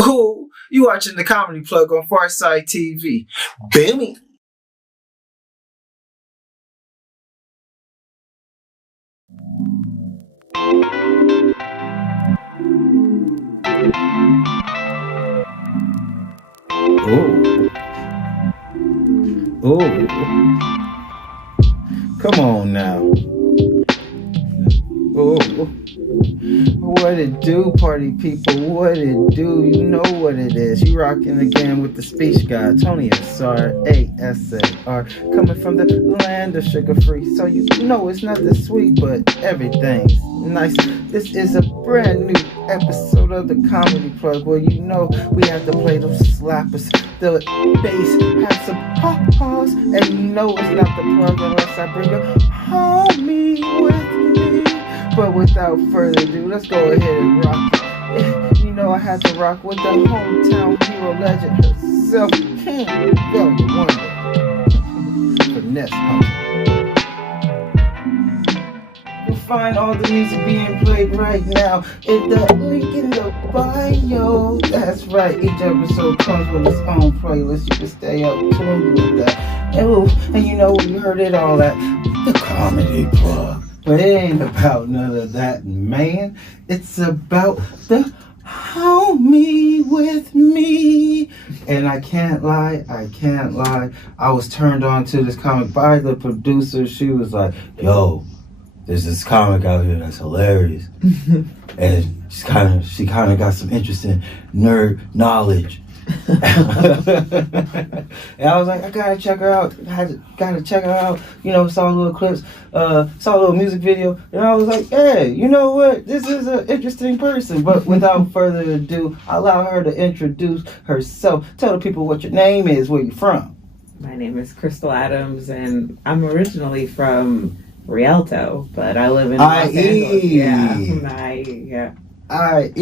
Ooh, you watching the Comedy Plug on Pharcyde TV. Bammy. Ooh. Ooh. Come on now. Ooh. What it do, party people? What it do? You know what it is. You rocking again with the speech guy, Tony Asar, A-S-A-R, coming from the land of sugar free. So you know it's not the sweet, but everything's nice. This is a brand new episode of the Comedy Plug where you know we have to play those slappers, the bass, have some ha-has, and you know it's not the plug unless I bring a homie with me. But without further ado, let's go ahead and rock it. You know I had to rock with the hometown hero legend herself, King Velvet Wonder. Finesse punch. You'll find all the music being played right now in the link in the bio. That's right, each episode comes with its own playlist. You can stay up tuned with that. And you know you heard it all at the Comedy Plug. But it ain't about none of that, man. It's about the homie with me. And I can't lie. I was turned on to this comic by the producer. She was like, yo, there's this comic out here that's hilarious. And she kind of got some interesting nerd knowledge. And I was like, I gotta check her out. You know, saw little clips, saw a little music video, and I was like, hey, you know what? This is an interesting person. But without further ado, I allow her to introduce herself. Tell the people what your name is, where you're from. My name is Kristal Adams, and I'm originally from Rialto, but I live in Los Angeles. Yeah. There,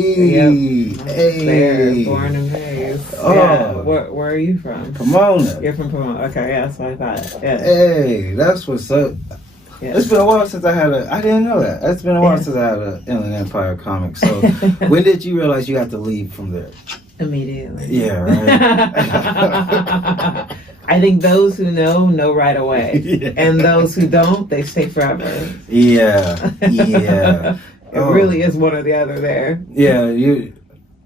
born and raised. Oh. Yeah. Where are you from? Pomona. You're from Pomona. Okay, yeah, that's what I thought. Yeah. Hey, that's what's up. Yeah. It's been a while since I didn't know that. It's been a while since I had an Inland Empire comic. So when did you realize you had to leave from there? Immediately. Yeah, right. I think those who know right away. Yeah. And those who don't, they stay forever. Yeah. It really is one or the other there. Yeah,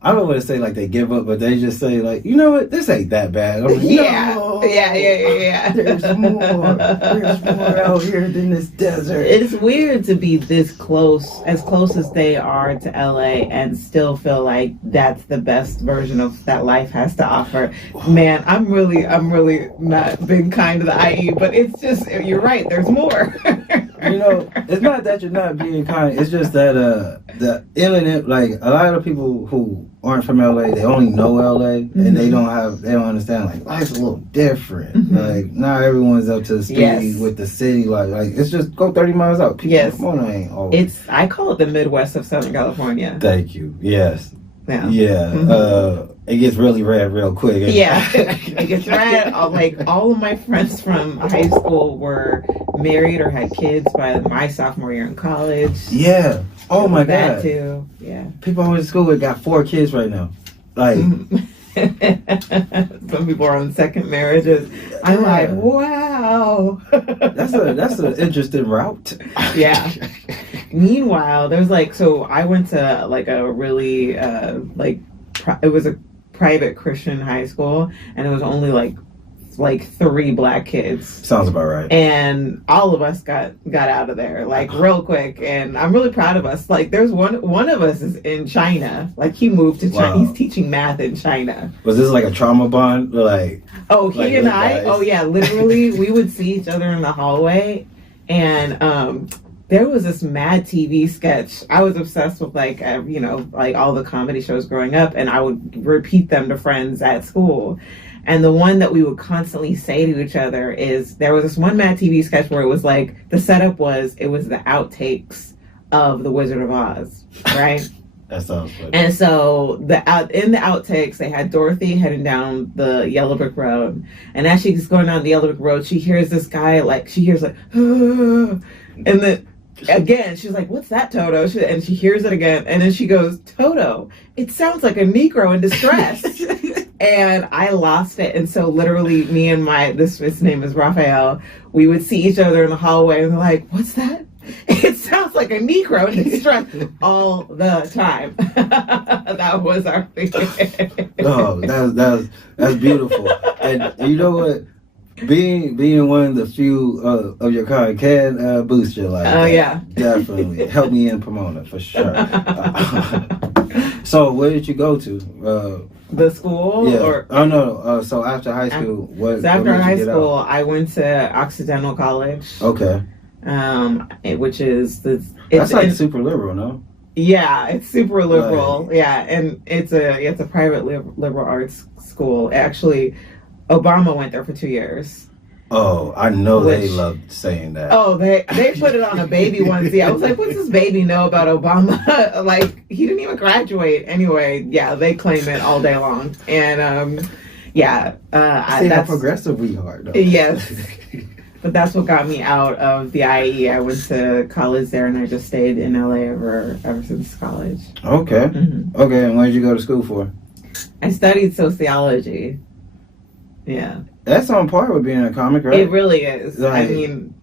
I don't want to say like they give up, but they just say like, you know what, this ain't that bad. I'm like, yeah. No, Yeah. There's more out here than this desert. It's weird to be this close, as close as they are to LA, and still feel like that's the best version of that life has to offer. Man, I'm really not being kind to the IE, but it's just, you're right, there's more. You know, it's not that you're not being kind. It's just that the internet, like a lot of people who aren't from LA, they only know LA, and they don't understand like life's a little different. Like not everyone's up to speed with the city. Like it's just go 30 miles out. People ain't always. I call it the Midwest of Southern California. Thank you. Yes. Yeah. It gets really red real quick. It gets red. All of my friends from high school were married or had kids by my sophomore year in college. Yeah. Oh my God. That too. Yeah. People I went to school with got 4 kids right now. Like. Some people are on second marriages. I'm like, wow. That's an interesting route. Yeah. Meanwhile, there's I went to a really it was a private Christian high school, and it was only like 3 black kids. Sounds about right. And all of us got out of there real quick, and I'm really proud of us. There's one of us is in China. He moved to China. He's teaching math in China. Was this like a trauma bond? He and I. Oh yeah, literally we would see each other in the hallway, and there was this Mad TV sketch. I was obsessed with all the comedy shows growing up, and I would repeat them to friends at school. And the one that we would constantly say to each other is, there was this one Mad TV sketch where it was the setup was the outtakes of The Wizard of Oz, right? That sounds funny. And so in the outtakes, they had Dorothy heading down the yellow brick road, and as she's going down the yellow brick road, she hears this guy she hears and again, she's like, what's that, Toto? And she hears it again. And then she goes, Toto, it sounds like a Negro in distress. And I lost it. And so literally me and his name is Raphael, we would see each other in the hallway and we're like, what's that? It sounds like a Negro in distress all the time. That was our thing. Oh, that's beautiful. And you know what? Being one of the few of your kind can boost your life. Oh, yeah. Definitely. Help me in Pomona, for sure. So, where did you go to? The school? Yeah. No. So, after high school, after high school, I went to Occidental College. Okay. Which is... That's like super liberal, no? Yeah, it's super liberal. Yeah, and it's a private liberal arts school. Actually... Obama went there for 2 years. Oh, I know they loved saying that. Oh, they put it on a baby onesie. I was like, what's this baby know about Obama? Like, he didn't even graduate. Anyway, yeah, they claim it all day long. And, See how progressive we are, though. Yes. But that's what got me out of the IE. I went to college there, and I just stayed in LA ever since college. Okay. Mm-hmm. Okay, and what did you go to school for? I studied sociology. Yeah. That's on par with being a comic, right? It really is. Like, I mean,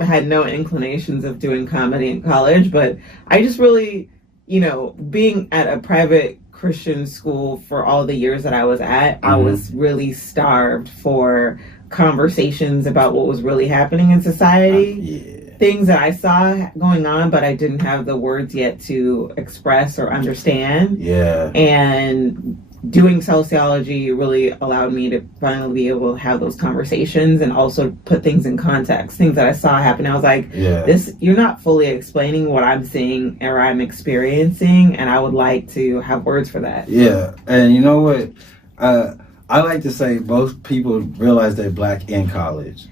had no inclinations of doing comedy in college, but I just really, being at a private Christian school for all the years that I was at, I was really starved for conversations about what was really happening in society. Things that I saw going on, but I didn't have the words yet to express or understand. Yeah. And doing sociology really allowed me to finally be able to have those conversations and also put things in context, things that I saw happen. I was like, you're not fully explaining what I'm seeing or I'm experiencing, and I would like to have words for that. Yeah, and you know what? I like to say most people realize they're black in college.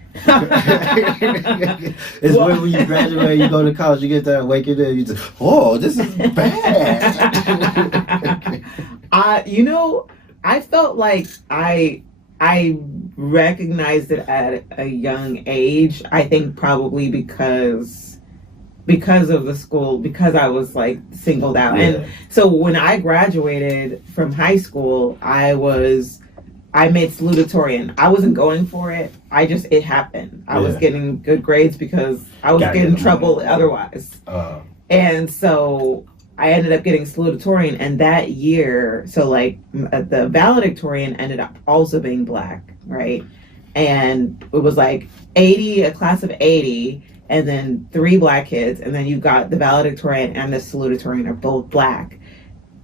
It's when you graduate, you go to college, you get that awakening, you just, oh, this is bad. I felt like I recognized it at a young age. I think probably because of the school, because I was like singled out. Yeah. And so when I graduated from high school, I made salutatorian. I wasn't going for it. It happened. I was getting good grades because I was getting in trouble otherwise. And so I ended up getting salutatorian, and that year, so like the valedictorian ended up also being black, right? And it was like a class of 80, and then 3 black kids, and then you got the valedictorian and the salutatorian are both black.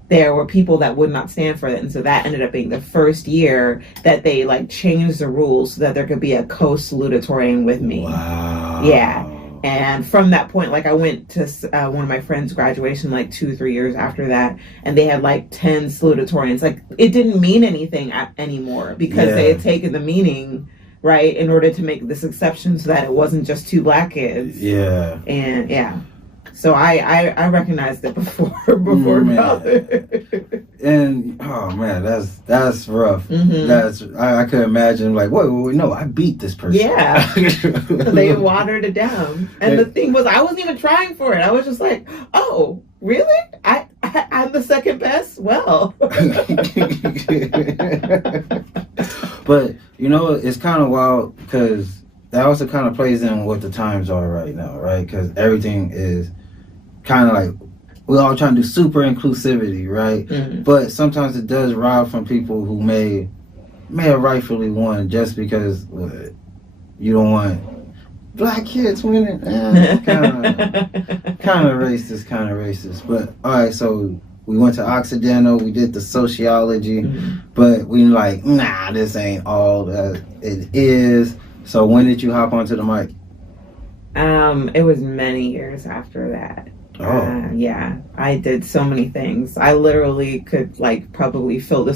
There were people that would not stand for it, and so that ended up being the first year that they like changed the rules so that there could be a co-salutatorian with me. Wow. Yeah. And from that point, like I went to one of my friends' graduation like 2-3 years after that, and they had like 10 salutatorians. Like it didn't mean anything anymore because they had taken the meaning, right, in order to make this exception so that it wasn't just 2 black kids. Yeah. And yeah. So I recognized it before college. And oh man, that's rough. Mm-hmm. I could imagine like, wait, no, I beat this person. Yeah, they watered it down. And the thing was, I wasn't even trying for it. I was just like, oh, really? I'm the second best. Well, but it's kind of wild because that also kind of plays in what the times are right now, right? Because everything is kind of like we're all trying to do super inclusivity, right? Mm-hmm. But sometimes it does rob from people who may have rightfully won just because you don't want black kids winning. Kind of racist. But all right, so we went to Occidental, we did the sociology, but we like, nah, this ain't all that it is. So when did you hop onto the mic? It was many years after that. Yeah, I did so many things. I literally could like probably fill the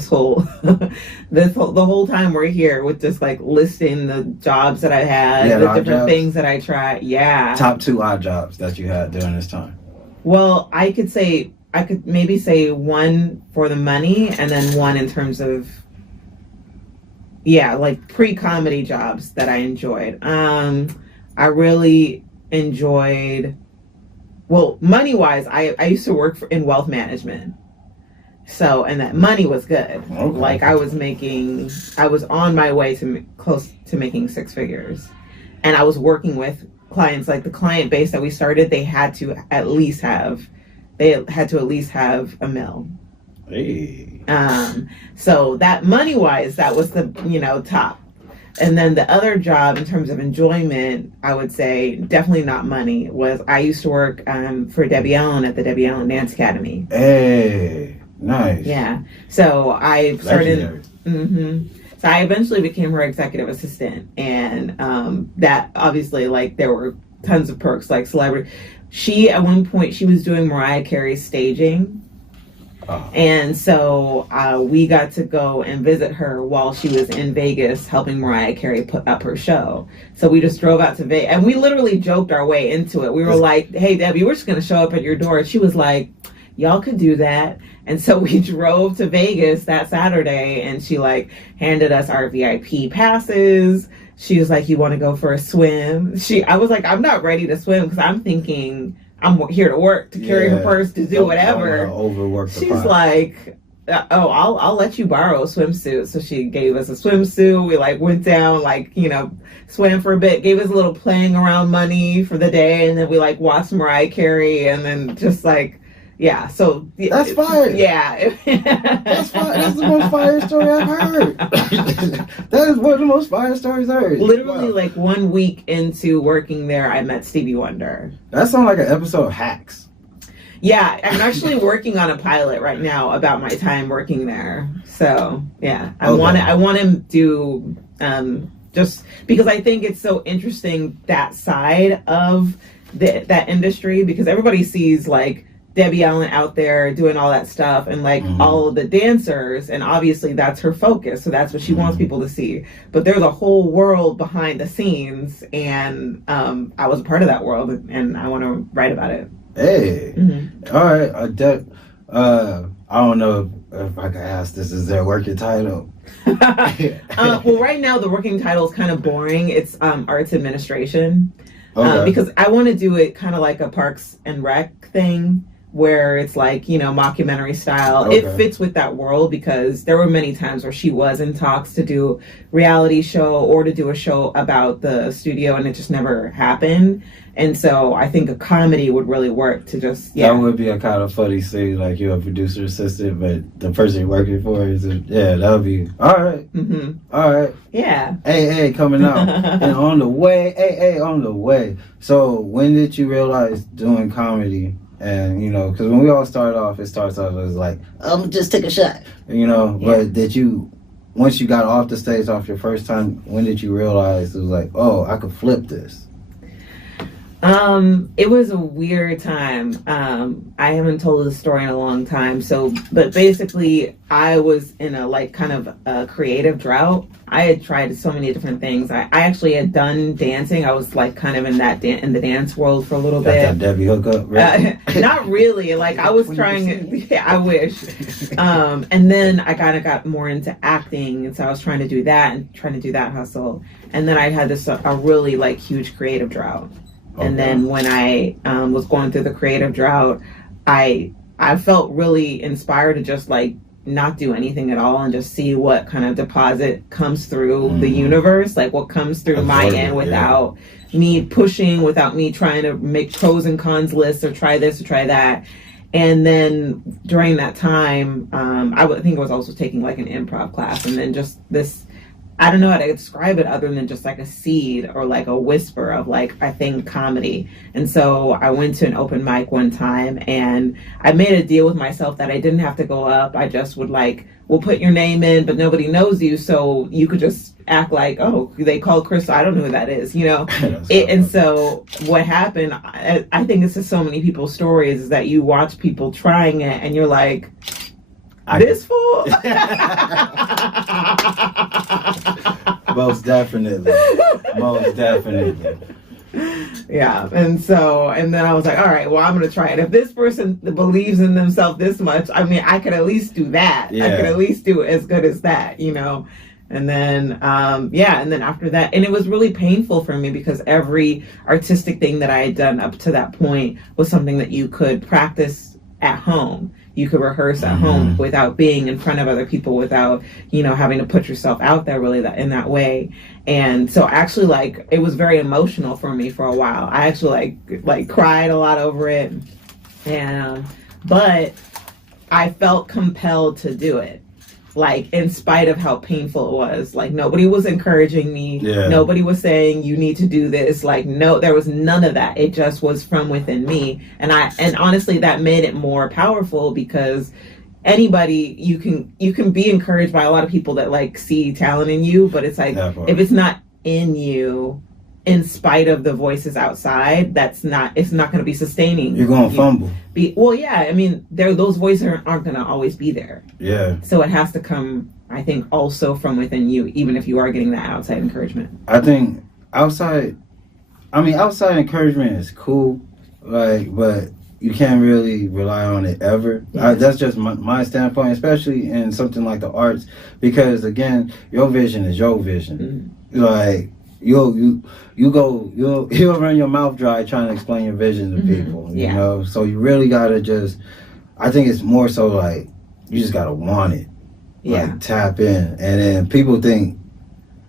whole time we're here with just like listing the jobs that I had, the different jobs. Things that I tried. Yeah. Top 2 odd jobs that you had during this time. Well, I could maybe say 1 for the money and then 1 in terms of like pre-comedy jobs that I enjoyed. I really enjoyed well, money-wise, I used to work in wealth management. So, and that money was good. Okay. Like I was on my way to close to making 6 figures. And I was working with clients, like the client base that we started, they had to at least have $1 million. Hey. So that money-wise, that was the, top. And then the other job in terms of enjoyment, I would say definitely not money, was I used to work for Debbie Allen at the Debbie Allen Dance Academy. Hey, nice. Yeah. So I started. So I eventually became her executive assistant, and that obviously, like, there were tons of perks, like celebrity. She at one point she was doing Mariah Carey's staging. And so we got to go and visit her while she was in Vegas helping Mariah Carey put up her show. So we just drove out to Vegas, and we literally joked our way into it. We were like, hey, Debbie, we're just going to show up at your door. And she was like, y'all could do that. And so we drove to Vegas that Saturday, and she like handed us our VIP passes. She was like, you want to go for a swim? I was like, I'm not ready to swim because I'm thinking I'm here to work, to carry her purse, to do whatever. She's like, oh, I'll let you borrow a swimsuit. So she gave us a swimsuit. We like went down, like, swam for a bit, gave us a little playing around money for the day. And then we like watched Mariah Carey, and then just like, yeah, so that's fire. Yeah, that's fire. That's the most fire story I've heard. That is one of the most fire stories I've heard. Literally, like 1 week into working there, I met Stevie Wonder. That sounds like an episode of Hacks. Yeah, I'm actually working on a pilot right now about my time working there. So yeah, I want to do just because I think it's so interesting, that side of that industry, because everybody sees like Debbie Allen out there doing all that stuff and like all of the dancers, and obviously that's her focus, so that's what she wants people to see. But there's a whole world behind the scenes, and I was a part of that world, and I want to write about it. Hey, all right. I don't know if I can ask this. Is their working title? Well, right now the working title is kind of boring. It's arts administration, because I want to do it kind of like a Parks and Rec thing, where it's like, mockumentary style. Okay. It fits with that world, because there were many times where she was in talks to do reality show or to do a show about the studio, and it just never happened. And so I think a comedy would really work to just, That would be a kind of funny thing, like you're a producer assistant, but the person you're working for is, that would be, all right. All right. Yeah. Hey, coming out. And on the way. So when did you realize doing comedy? And, because when we all start off, it starts off as like, just take a shot. But did you, once you got off the stage, off your first time, when did you realize it was like, oh, I could flip this? It was a weird time. I haven't told this story in a long time. But basically I was in a like kind of a creative drought. I had tried so many different things. I actually had done dancing. I was like kind of in that in the dance world for a little bit. That Debbie hookup, right? Not really. Like I was trying. Yeah, I wish. And then I kind of got more into acting, and so I was trying to do that hustle. And then I had this a really like huge creative drought. Okay. And then when I was going through the creative drought, I felt really inspired to just like not do anything at all and just see what kind of deposit comes through the universe, like what comes through my end without me pushing, without me trying to make pros and cons lists or try this or try that. And then during that time, I think I was also taking like an improv class, and then just this, I don't know how to describe it other than just like a seed or like a whisper of like, I think comedy. And so I went to an open mic one time, and I made a deal with myself that I didn't have to go up. I just would like, we'll put your name in, but nobody knows you. So you could just act like, oh, they called Kristal. I don't know who that is, And so what happened, I think this is so many people's stories, is that you watch people trying it and you're like, this fool? Most definitely. Yeah, and then I was like, all right, well, I'm gonna try it. If this person believes in themselves this much, I mean, I could at least do that. Yeah. I could at least do as good as that, And then, and then after that, and it was really painful for me because every artistic thing that I had done up to that point was something that you could practice at home. You could rehearse at home without being in front of other people, without, having to put yourself out there really in that way. And so actually, like, it was very emotional for me for a while. I actually like cried a lot over it. And, but I felt compelled to do it. Like, in spite of how painful it was. Like, nobody was encouraging me. Yeah. Nobody was saying, you need to do this. Like, no, there was none of that. It just was from within me. And honestly, that made it more powerful because anybody, you can be encouraged by a lot of people that, like, see talent in you. But it's like, if it's not in you, in spite of the voices outside, it's not going to be sustaining. You're going to fumble. Those voices aren't going to always be there. Yeah. So it has to come, I think, also from within you, even if you are getting that outside encouragement. I think outside encouragement is cool, like, but you can't really rely on it ever. Yeah. That's just my standpoint, especially in something like the arts, because again, your vision is your vision. Mm-hmm. Like, you'll run your mouth dry trying to explain your vision to people, you know? So you really gotta I think it's more so like, you just gotta want it. Like, tap in. And then people think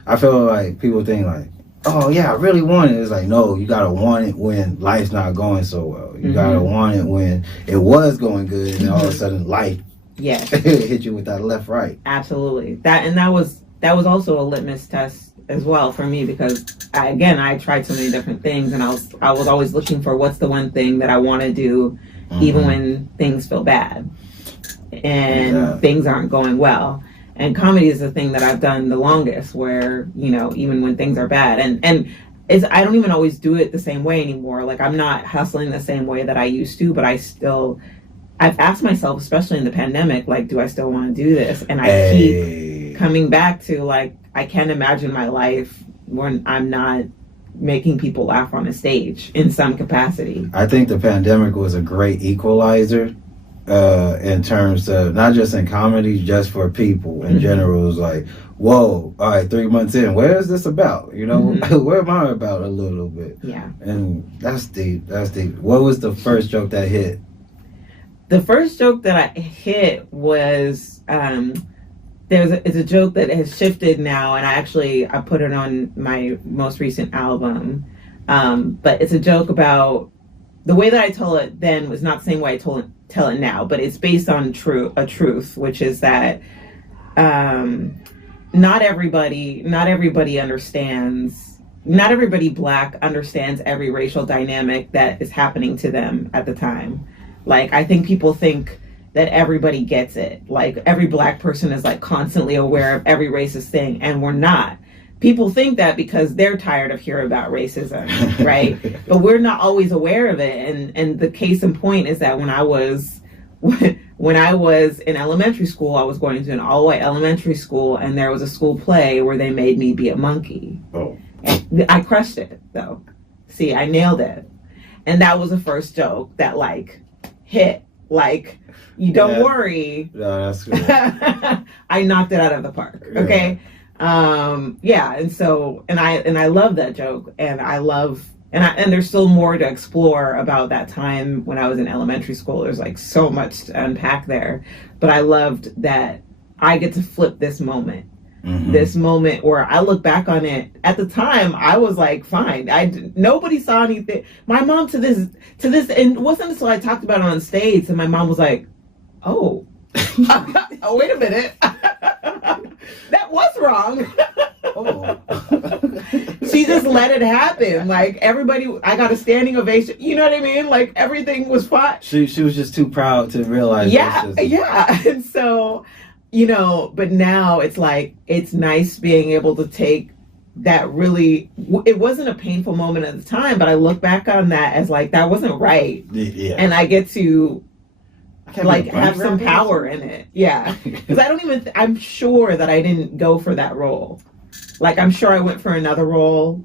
like, oh yeah, I really want it. It's like, no, you gotta want it when life's not going so well. You gotta want it when it was going good and all of a sudden life hit you with that left, right. Absolutely. That was also a litmus test as well for me, because I tried so many different things, and I was always looking for what's the one thing that I want to do, even when things feel bad and things aren't going well. And comedy is the thing that I've done the longest, where even when things are bad, and I don't even always do it the same way anymore. Like, I'm not hustling the same way that I used to, but I've asked myself, especially in the pandemic, like, do I still want to do this? And I keep coming back to, like, I can't imagine my life when I'm not making people laugh on a stage in some capacity. I think the pandemic was a great equalizer in terms of, not just in comedy, just for people in general. It was like, whoa, all right, 3 months in, where is this about? Where am I about a little bit? Yeah. And that's deep. What was the first joke that hit? The first joke that I hit was, it's a joke that has shifted now, and I put it on my most recent album. But it's a joke about, the way that I told it then was not the same way I tell it now, but it's based on a truth, which is that not everybody understands, not everybody Black understands every racial dynamic that is happening to them at the time. Like, I think people think that everybody gets it. Like, every Black person is, like, constantly aware of every racist thing, and we're not. People think that because they're tired of hearing about racism, right? But we're not always aware of it. And the case in point is that when I was in elementary school, I was going to an all-white elementary school, and there was a school play where they made me be a monkey. Oh. And I crushed it, though. See, I nailed it. And that was the first joke that, like, hit. Like, you don't worry. No, that's good. I knocked it out of the park. Okay. And so, and I love that joke, and and there's still more to explore about that time when I was in elementary school. There's, like, so much to unpack there, but I loved that I get to flip this moment. This moment where I look back on it. At the time, I was like, fine. Nobody saw anything. My mom to this, and it wasn't until I talked about it on stage, and my mom was like, oh, oh, wait a minute. That was wrong. She just let it happen. Like, everybody, I got a standing ovation. You know what I mean? Like, everything was fine. She was just too proud to realize. Yeah. And so, but now it's like, it's nice being able to take that really, it wasn't a painful moment at the time, but I look back on that as, like, that wasn't right. Yeah. And I get to, like, have some power in it. Yeah. Because I'm sure that I didn't go for that role. Like, I'm sure I went for another role,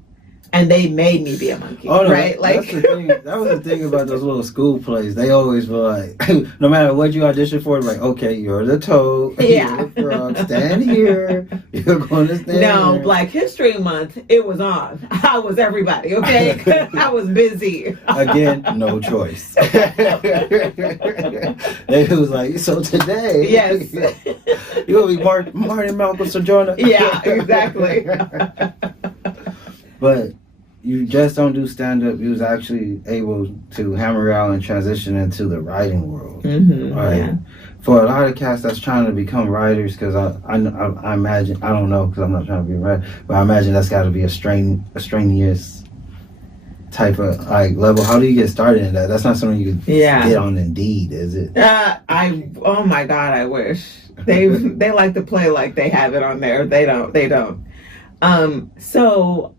And they made me be a monkey, oh, no, right? That's the thing. That was the thing about those little school plays. They always were like, no matter what you audition for, like, okay, you're the toad, yeah, you're the frog, stand here, you're going to stand No, here. Black History Month, it was on. I was everybody, okay? I was busy. Again, no choice. It was like, so today, Yes. you're going to be Martin Malcolm Sojourner. Yeah, exactly. But you just don't do stand-up. You was actually able to hammer out and transition into the writing world. Mm-hmm, right? yeah. For a lot of cats that's trying to become writers, because I imagine, I don't know because I'm not trying to be a writer, but I imagine that's got to be a strenuous type of like level. How do you get started in that? That's not something you could get on Indeed, is it? Oh my God, I wish. They like to play like they have it on there. They don't. So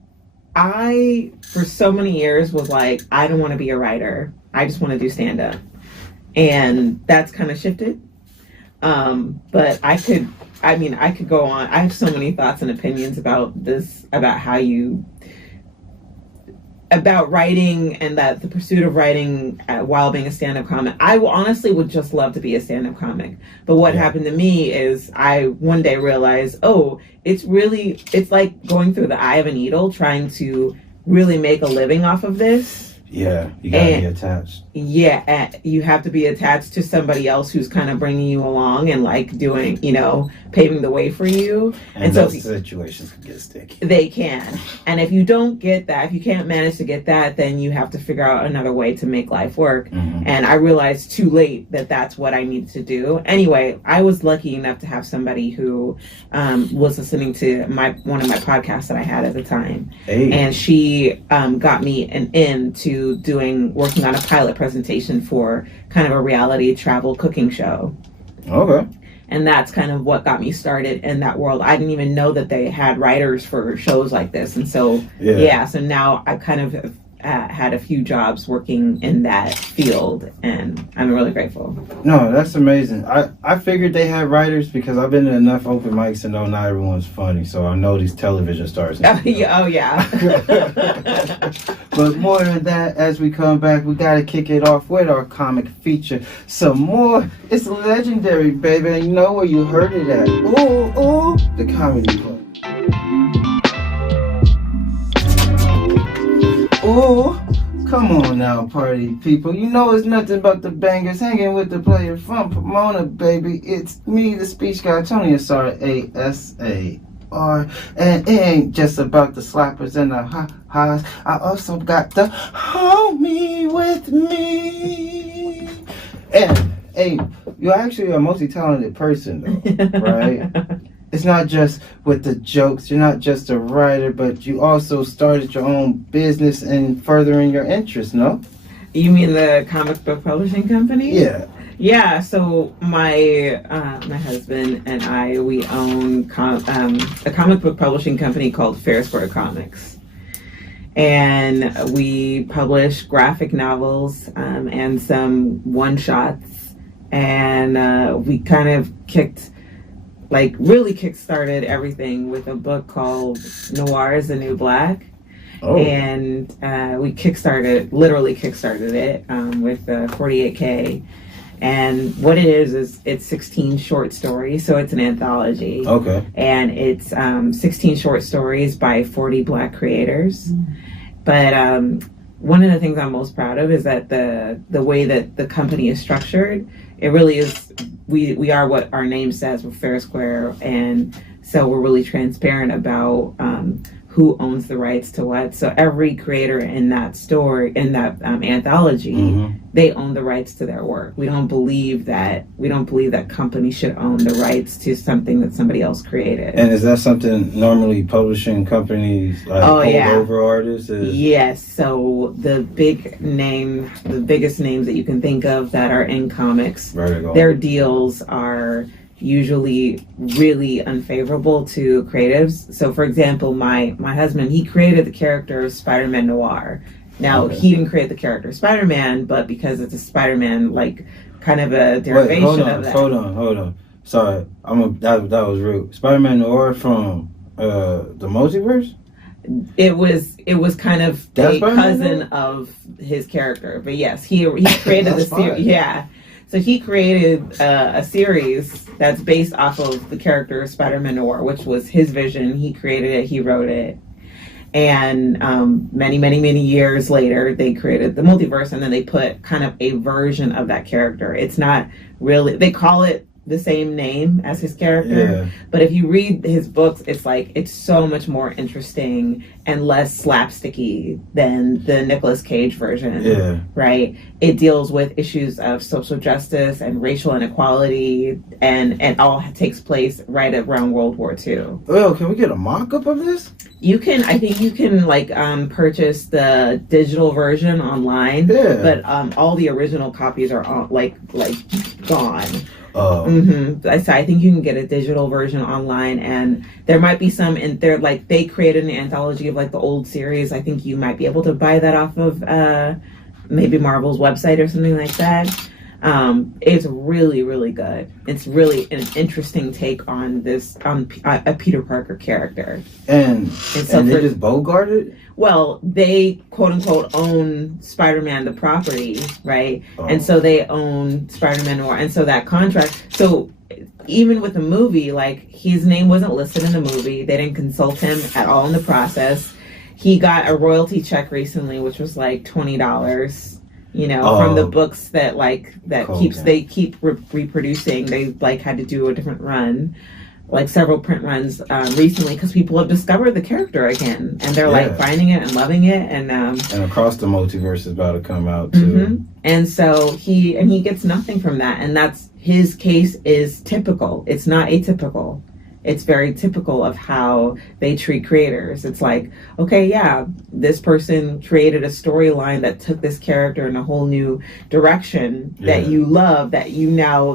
I, for so many years, was like, I don't want to be a writer. I just want to do stand-up. And that's kind of shifted. But I could go on. I have so many thoughts and opinions about this, about writing and that the pursuit of writing while being a stand-up comic. I honestly would just love to be a stand-up comic. But what happened to me is I one day realized, it's like going through the eye of a needle trying to really make a living off of this. Yeah, you gotta be attached. Yeah, you have to be attached to somebody else who's kind of bringing you along and like doing, paving the way for you. And those situations can get sticky. They can. And if you don't get that, if you can't manage to get that, then you have to figure out another way to make life work. Mm-hmm. And I realized too late that that's what I needed to do. Anyway, I was lucky enough to have somebody who was listening to one of my podcasts that I had at the time. Hey. And she got me into working on a pilot presentation for kind of a reality travel cooking show. Okay. And that's kind of what got me started in that world. I didn't even know that they had writers for shows like this. And so, so now I kind of had a few jobs working in that field, and I'm really grateful. No, that's amazing. I figured they had writers because I've been to enough open mics and know not everyone's funny, so I know these television stars. Oh yeah. But more than that, as we come back, we got to kick it off with our comic feature. Some more. It's legendary, baby, and you know where you heard it at. Ooh, the Comedy Club. Oh, come on now, party people. You know it's nothing but the bangers hanging with the player from Pomona, baby. It's me, the speech guy, Tony Asar, A-S-A-R. And it ain't just about the slappers and the ha-has. I also got the homie with me. And, hey, you're actually a multi-talented person, though, right? It's not just with the jokes. You're not just a writer, but you also started your own business and furthering your interests, no? You mean the comic book publishing company? Yeah. Yeah, so my husband and I, we own a comic book publishing company called Fair Square Comics. And we publish graphic novels and some one-shots. And we kind of really kickstarted everything with a book called Noir is the New Black. Oh. And we literally kickstarted it with 48K. And what it is it's 16 short stories, so it's an anthology. Okay. And it's 16 short stories by 40 Black creators. Mm-hmm. But one of the things I'm most proud of is that the way that the company is structured, it really is, we are what our name says, we're Fair Square, and so we're really transparent about who owns the rights to what. So every creator in that story, in that anthology, mm-hmm. they own the rights to their work. We don't believe that companies should own the rights to something that somebody else created. And is that something normally publishing companies hold over artists? Yes. So the biggest names that you can think of that are in comics, their deals are usually really unfavorable to creatives. So for example, my husband, he created the character of Spider-Man Noir. Now, he didn't create the character of Spider-Man, but because it's a Spider-Man, kind of a derivation of that. Hold on. Sorry, that was rude. Spider-Man Noir from the multiverse? It was kind of a cousin of his character, but yes, he created the series. Yeah, so he created a series that's based off of the character Spider-Man Noir, which was his vision. He created it, he wrote it, and many years later, they created the multiverse, and then they put kind of a version of that character. It's not really, they call it the same name as his character, but if you read his books, it's so much more interesting and less slapsticky than the Nicolas Cage version. Right? It deals with issues of social justice and racial inequality, and it all takes place right around World War II. Oh, can we get a mock-up of this? You can, I think you can purchase the digital version online, but all the original copies are gone. I think you can get a digital version online, and there might be some in there, they created an anthology of the old series. I think you might be able to buy that off of maybe Marvel's website or something like that. It's really good. It's really an interesting take on this a Peter Parker character. And so they just bogarted? Well, they quote unquote own Spider-Man the property, right? And so they own Spider-Man Noir, and so that contract. So even with the movie, his name wasn't listed in the movie. They didn't consult him at all in the process. He got a royalty check recently, which was $20. From the books that they keep reproducing. They had to do a different run, several print runs recently, because people have discovered the character again, and they're finding it and loving it, and Across the Multiverse is about to come out too. And so he gets nothing from that, and that's his case is typical. It's not atypical. It's very typical of how they treat creators. It's this person created a storyline that took this character in a whole new direction that you love, that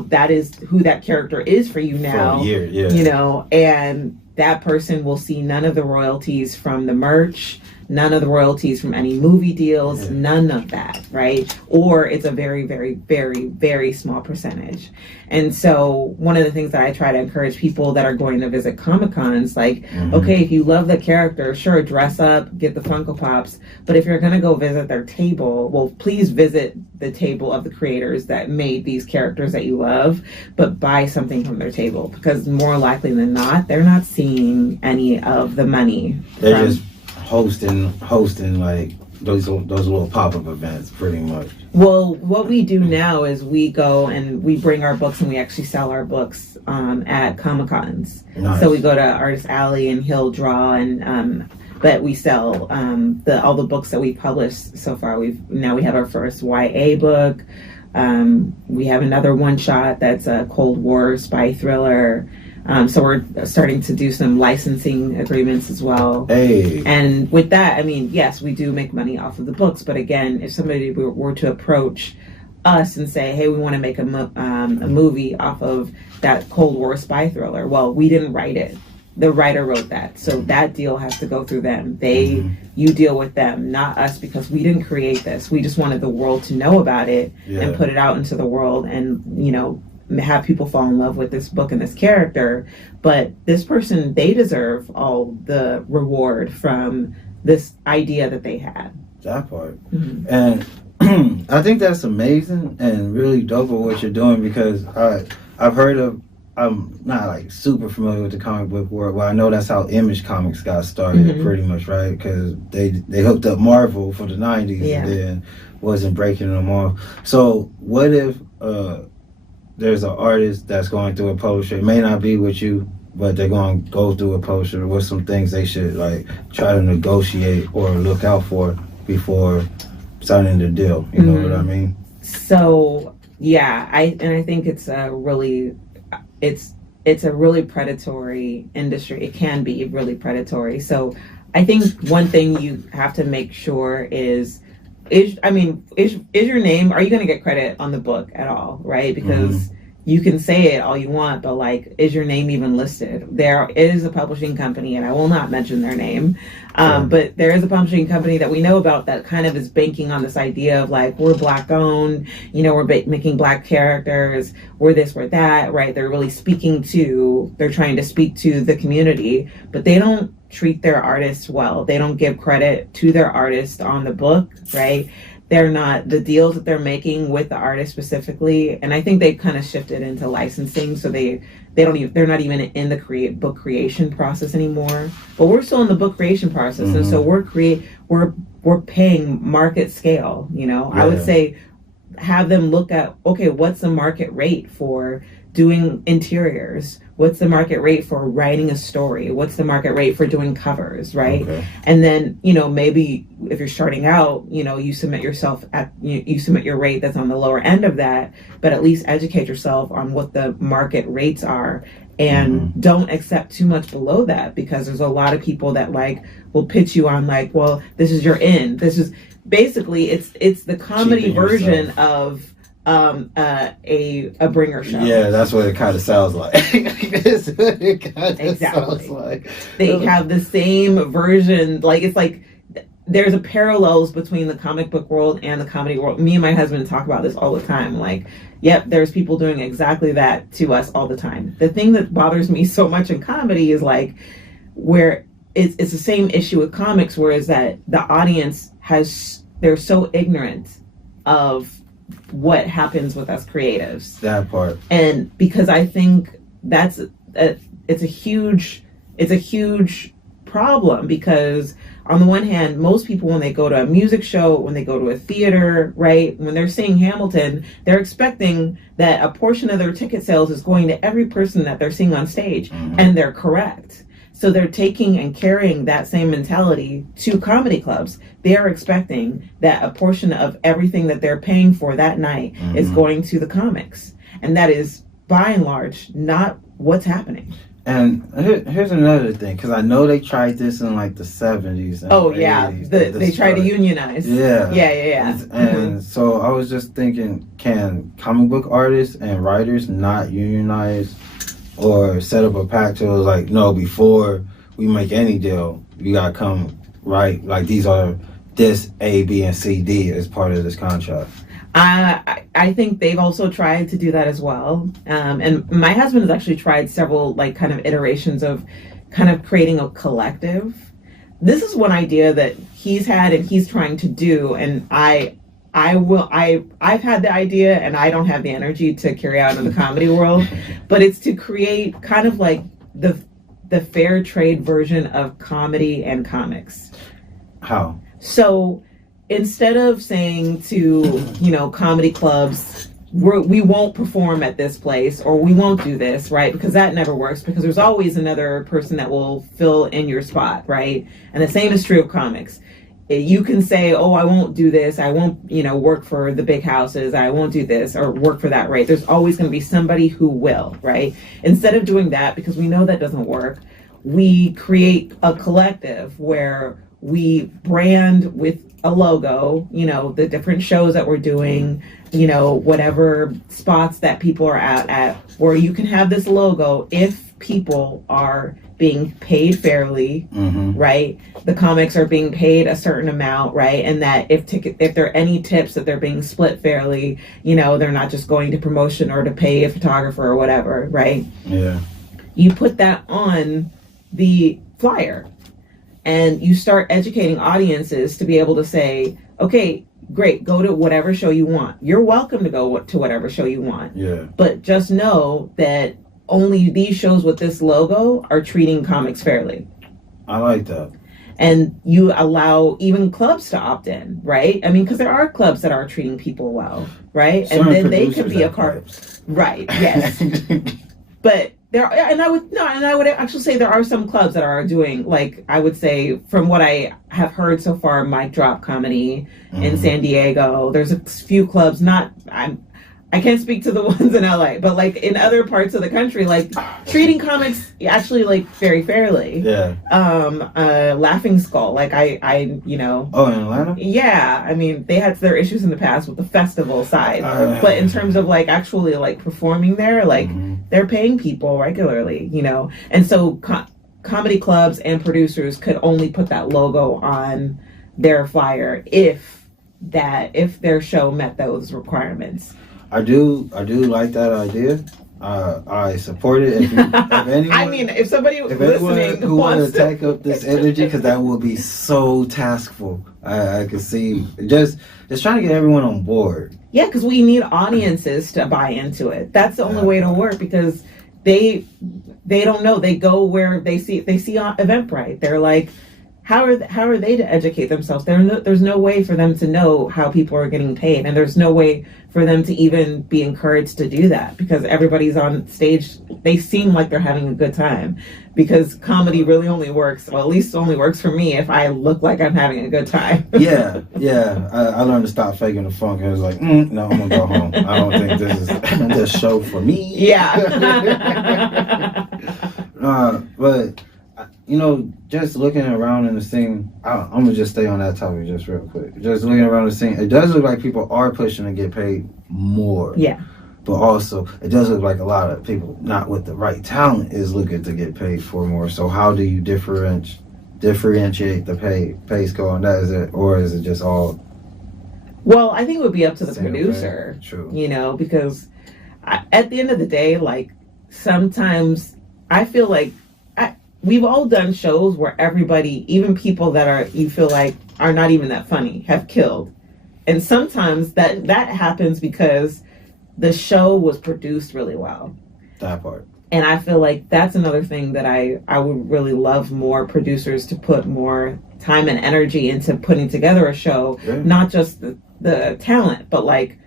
that is who that character is for you now. For a year, and that person will see none of the royalties from the merch, none of the royalties from any movie deals, none of that, right? Or it's a very, very, very, very small percentage. And so one of the things that I try to encourage people that are going to visit Comic-Cons, okay, if you love the character, sure, dress up, get the Funko Pops, but if you're going to go visit their table, well, please visit the table of the creators that made these characters that you love, but buy something from their table, because more likely than not, they're not seeing any of the money. They're just hosting those little pop-up events, pretty much. Well, what we do now is we go and we bring our books, and we actually sell our books at Comic-Cons. Nice. So we go to Artist Alley, and he'll draw, and but we sell all the books that we published so far. We have our first YA book. We have another one-shot that's a Cold War spy thriller. So we're starting to do some licensing agreements as well. Hey. And with that, yes, we do make money off of the books. But again, if somebody were to approach us and say, hey, we want to make a movie off of that Cold War spy thriller, well, we didn't write it. The writer wrote that. So that deal has to go through them. You deal with them, not us, because we didn't create this. We just wanted the world to know about it and put it out into the world, and, have people fall in love with this book and this character. But this person, they deserve all the reward from this idea that they had. That part. And I think that's amazing and really dope of what you're doing, because I've heard of, I'm not super familiar with the comic book world, but I know that's how Image Comics got started, pretty much, right? Because they hooked up Marvel for the 90s and then wasn't breaking them off. So what if there's an artist that's going through a publisher? It may not be with you, but they're going to go through a publisher. What's some things they should try to negotiate or look out for before signing the deal? You know what I mean? So I think it's a really predatory industry. It can be really predatory. So I think one thing you have to make sure is your name, are you going to get credit on the book at all, right? Because you can say it all you want, but is your name even listed? There is a publishing company, and I will not mention their name, but there is a publishing company that we know about that kind of is banking on this idea of we're Black owned, we're making Black characters, we're this, we're that, right? They're really they're trying to speak to the community, but they don't treat their artists well. They don't give credit to their artist on the book, right? They're not, the deals that they're making with the artist specifically, and I think they kind of shifted into licensing, so they're not even in the book creation process anymore. But we're still in the book creation process, and so we're paying market scale. You know, I would say have them look at, okay, what's the market rate for doing interiors? What's the market rate for writing a story? What's the market rate for doing covers, right? Okay. And then, you know, maybe if you're starting out, you know, you submit yourself you submit your rate that's on the lower end of that, but at least educate yourself on what the market rates are, and don't accept too much below that, because there's a lot of people that like will pitch you on like, well, this is your in. This is basically it's the comedy version of a bringer show. Yeah, that's what it kind of sounds like. That's what it kind of sounds like. They have the same version. Like, it's like there's a parallels between the comic book world and the comedy world. Me and my husband talk about this all the time. Like, yep, there's people doing exactly that to us all the time. The thing that bothers me so much in comedy is like where it's the same issue with comics, where is that the audience they're so ignorant of what happens with us creatives. That part. And because I think it's a huge problem, because on the one hand, most people, when they go to a music show, when they go to a theater, right, when they're seeing Hamilton, they're expecting that a portion of their ticket sales is going to every person that they're seeing on stage, and they're correct. So they're taking and carrying that same mentality to comedy clubs. They are expecting that a portion of everything that they're paying for that night is going to the comics. And that is, by and large, not what's happening. And here's another thing, because I know they tried this in like the 70s and 80s. They tried to unionize. Yeah. And so I was just thinking, can comic book artists and writers not unionize or set up a pact? So it was like, no, before we make any deal, you gotta come right. Like, these are this A, B, and C, D as part of this contract. I think they've also tried to do that as well. And my husband has actually tried several like kind of iterations of kind of creating a collective. This is one idea that he's had and he's trying to do, and I've had the idea, and I don't have the energy to carry out in the comedy world, but it's to create kind of like the fair trade version of comedy and comics. How? So instead of saying to, you know, comedy clubs, we won't perform at this place, or we won't do this, right? Because that never works, because there's always another person that will fill in your spot, right? And the same is true of comics. You can say, oh, I won't do this. I won't, you know, work for the big houses. I won't do this or work for that rate. There's always going to be somebody who will, right? Instead of doing that, because we know that doesn't work, we create a collective where we brand with a logo, you know, the different shows that we're doing, you know, whatever spots that people are at, where you can have this logo if people are being paid fairly, right? The comics are being paid a certain amount, right? And that if there are any tips that they're being split fairly, you know, they're not just going to promotion or to pay a photographer or whatever, right? Yeah. You put that on the flyer, and you start educating audiences to be able to say, okay, great, go to whatever show you want. You're welcome to go to whatever show you want. Yeah. But just know that only these shows with this logo are treating comics fairly. I like that. And you allow even clubs to opt in, right? I mean, because there are clubs that are treating people well, right? Some and then they can be a part. Right, yes. But I would actually say there are some clubs that are doing, like, I would say, from what I have heard so far, Mic Drop Comedy in San Diego. There's a few clubs, I can't speak to the ones in LA, but like in other parts of the country, like treating comics actually like very fairly. Yeah. Laughing Skull, like I you know. Oh, in Atlanta? Yeah, I mean, they had their issues in the past with the festival side, but in terms of like actually like performing there, like they're paying people regularly, you know, and so comedy clubs and producers could only put that logo on their flyer if their show met those requirements. I do like that idea, I support it. If anyone, I mean, if somebody listening who wants to take up this energy, because that will be so taskful. I can see just trying to get everyone on board. Yeah, because we need audiences to buy into it. That's the only way to work, because they don't know. They go where they see on Eventbrite. They're like, how are they to educate themselves? There's no way for them to know how people are getting paid, and there's no way for them to even be encouraged to do that, because everybody's on stage. They seem like they're having a good time, because comedy really only works, or at least only works for me, if I look like I'm having a good time. Yeah. I learned to stop faking the funk. I was like, no, I'm gonna go home. I don't think this is this show for me. Yeah. But just looking around in the scene, I'm gonna just stay on that topic just real quick. Just looking around the scene, it does look like people are pushing to get paid more. Yeah. But also, it does look like a lot of people, not with the right talent, is looking to get paid for more. So how do you differentiate the pay scale on that? Is it just all? Well, I think it would be up to the producer. True. Because at the end of the day, like, sometimes I feel like we've all done shows where everybody, even people that you feel like are not even that funny, have killed. And sometimes that happens because the show was produced really well. That part. And I feel like that's another thing that I would really love more producers to put more time and energy into putting together a show. Yeah. Not just the talent, but like,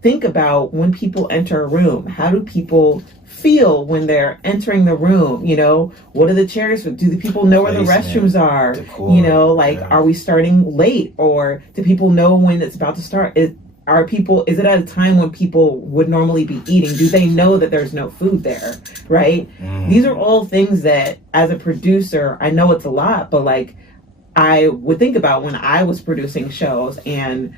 think about when people enter a room. How do people feel when they're entering the room? What are the chairs for? Do the people know where the restrooms are? Decor, are we starting late, or do people know when it's about to start? Is it at a time when people would normally be eating? Do they know that there's no food there? Right? These are all things that, as a producer, I know it's a lot, but like, I would think about when I was producing shows, and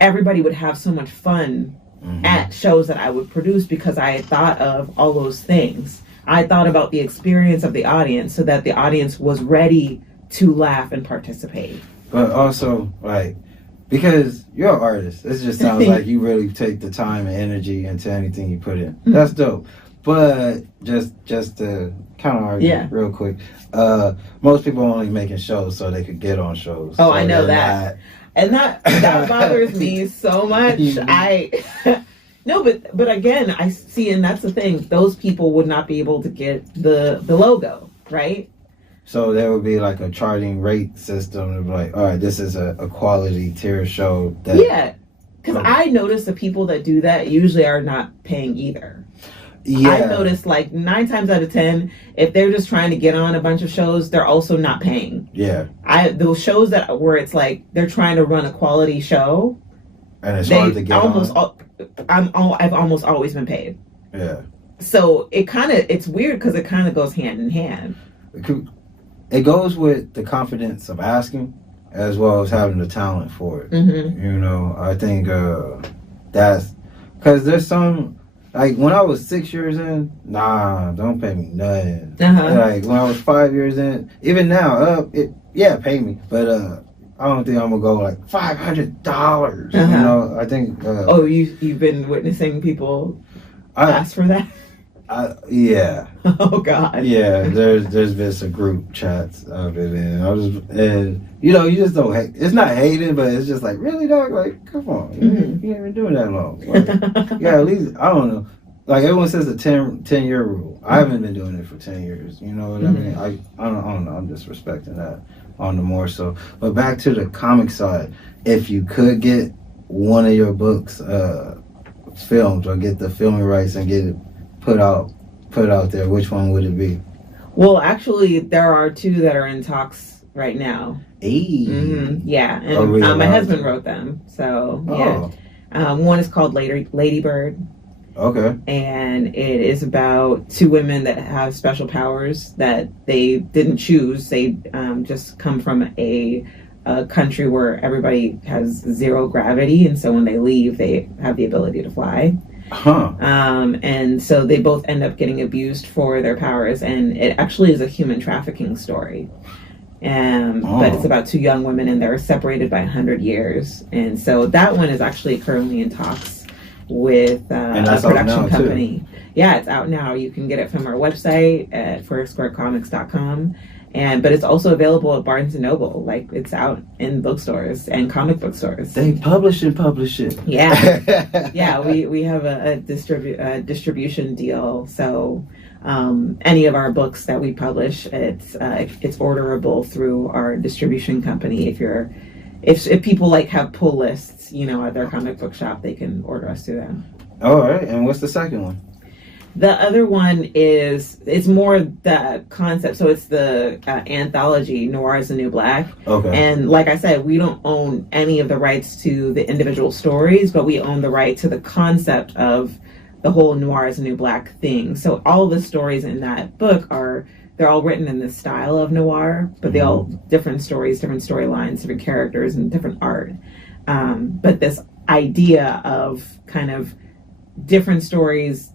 everybody would have so much fun at shows that I would produce, because I thought of all those things. I thought about the experience of the audience, so that the audience was ready to laugh and participate. But also, like, because you're an artist, it just sounds like you really take the time and energy into anything you put in. That's dope. But just to kind of argue real quick, most people are only making shows so they could get on shows. Oh, so I know that. And that bothers me so much. No, but again, I see, and that's the thing. Those people would not be able to get the logo, right? So there would be like a charting rate system of like, all right, this is a quality tier show. Because I notice the people that do that usually are not paying either. Yeah. I noticed like 9 times out of 10, if they're just trying to get on a bunch of shows, they're also not paying. Yeah. Those shows where it's like they're trying to run a quality show, and it's hard to get I've almost always been paid. Yeah. So it's weird, because it kind of goes hand in hand. It goes with the confidence of asking, as well as having the talent for it. I think that's because there's some. Like, when I was 6 years in, don't pay me nothing. Like, when I was 5 years in, even now, pay me. But I don't think I'm going to go, like, $500. I think... you've been witnessing people ask for that? Yeah. Oh, God. Yeah, there's been some group chats of it, and you just don't hate. It's not hating, but it's just like, really, dog? Like, come on. You ain't been doing that long. Like, at least, I don't know. Like, everyone says the 10-year rule. I haven't been doing it for 10 years. You know what I mean? I don't know. I'm just respecting that on the more so. But back to the comic side, if you could get one of your books filmed, or get the filming rights and get it put out there, which one would it be? Well, actually, there are 2 that are in talks right now. Hey. Yeah, and my husband wrote them. So yeah, one is called Lady Bird. Okay. And it is about 2 women that have special powers that they didn't choose. They just come from a country where everybody has 0 gravity, and so when they leave, they have the ability to fly. And so they both end up getting abused for their powers, and it actually is a human trafficking story. But it's about 2 young women, and they're separated by 100 years. And so that one is actually currently in talks with a production company. Yeah, it's out now. You can get it from our website at foursquarecomics.com. But it's also available at Barnes and Noble. Like, it's out in bookstores and comic book stores. They publish it. Yeah. Yeah, we have a distribution deal. So any of our books that we publish, it's orderable through our distribution company. If people like have pull lists, at their comic book shop, they can order us through them. All right. And what's the second one? The other one it's more the concept. So it's the anthology, Noir is the New Black. Okay. And like I said, we don't own any of the rights to the individual stories, but we own the right to the concept of the whole Noir is the New Black thing. So all the stories in that book they're all written in the style of noir, but they all different stories, different storylines, different characters, and different art. But this idea of kind of different stories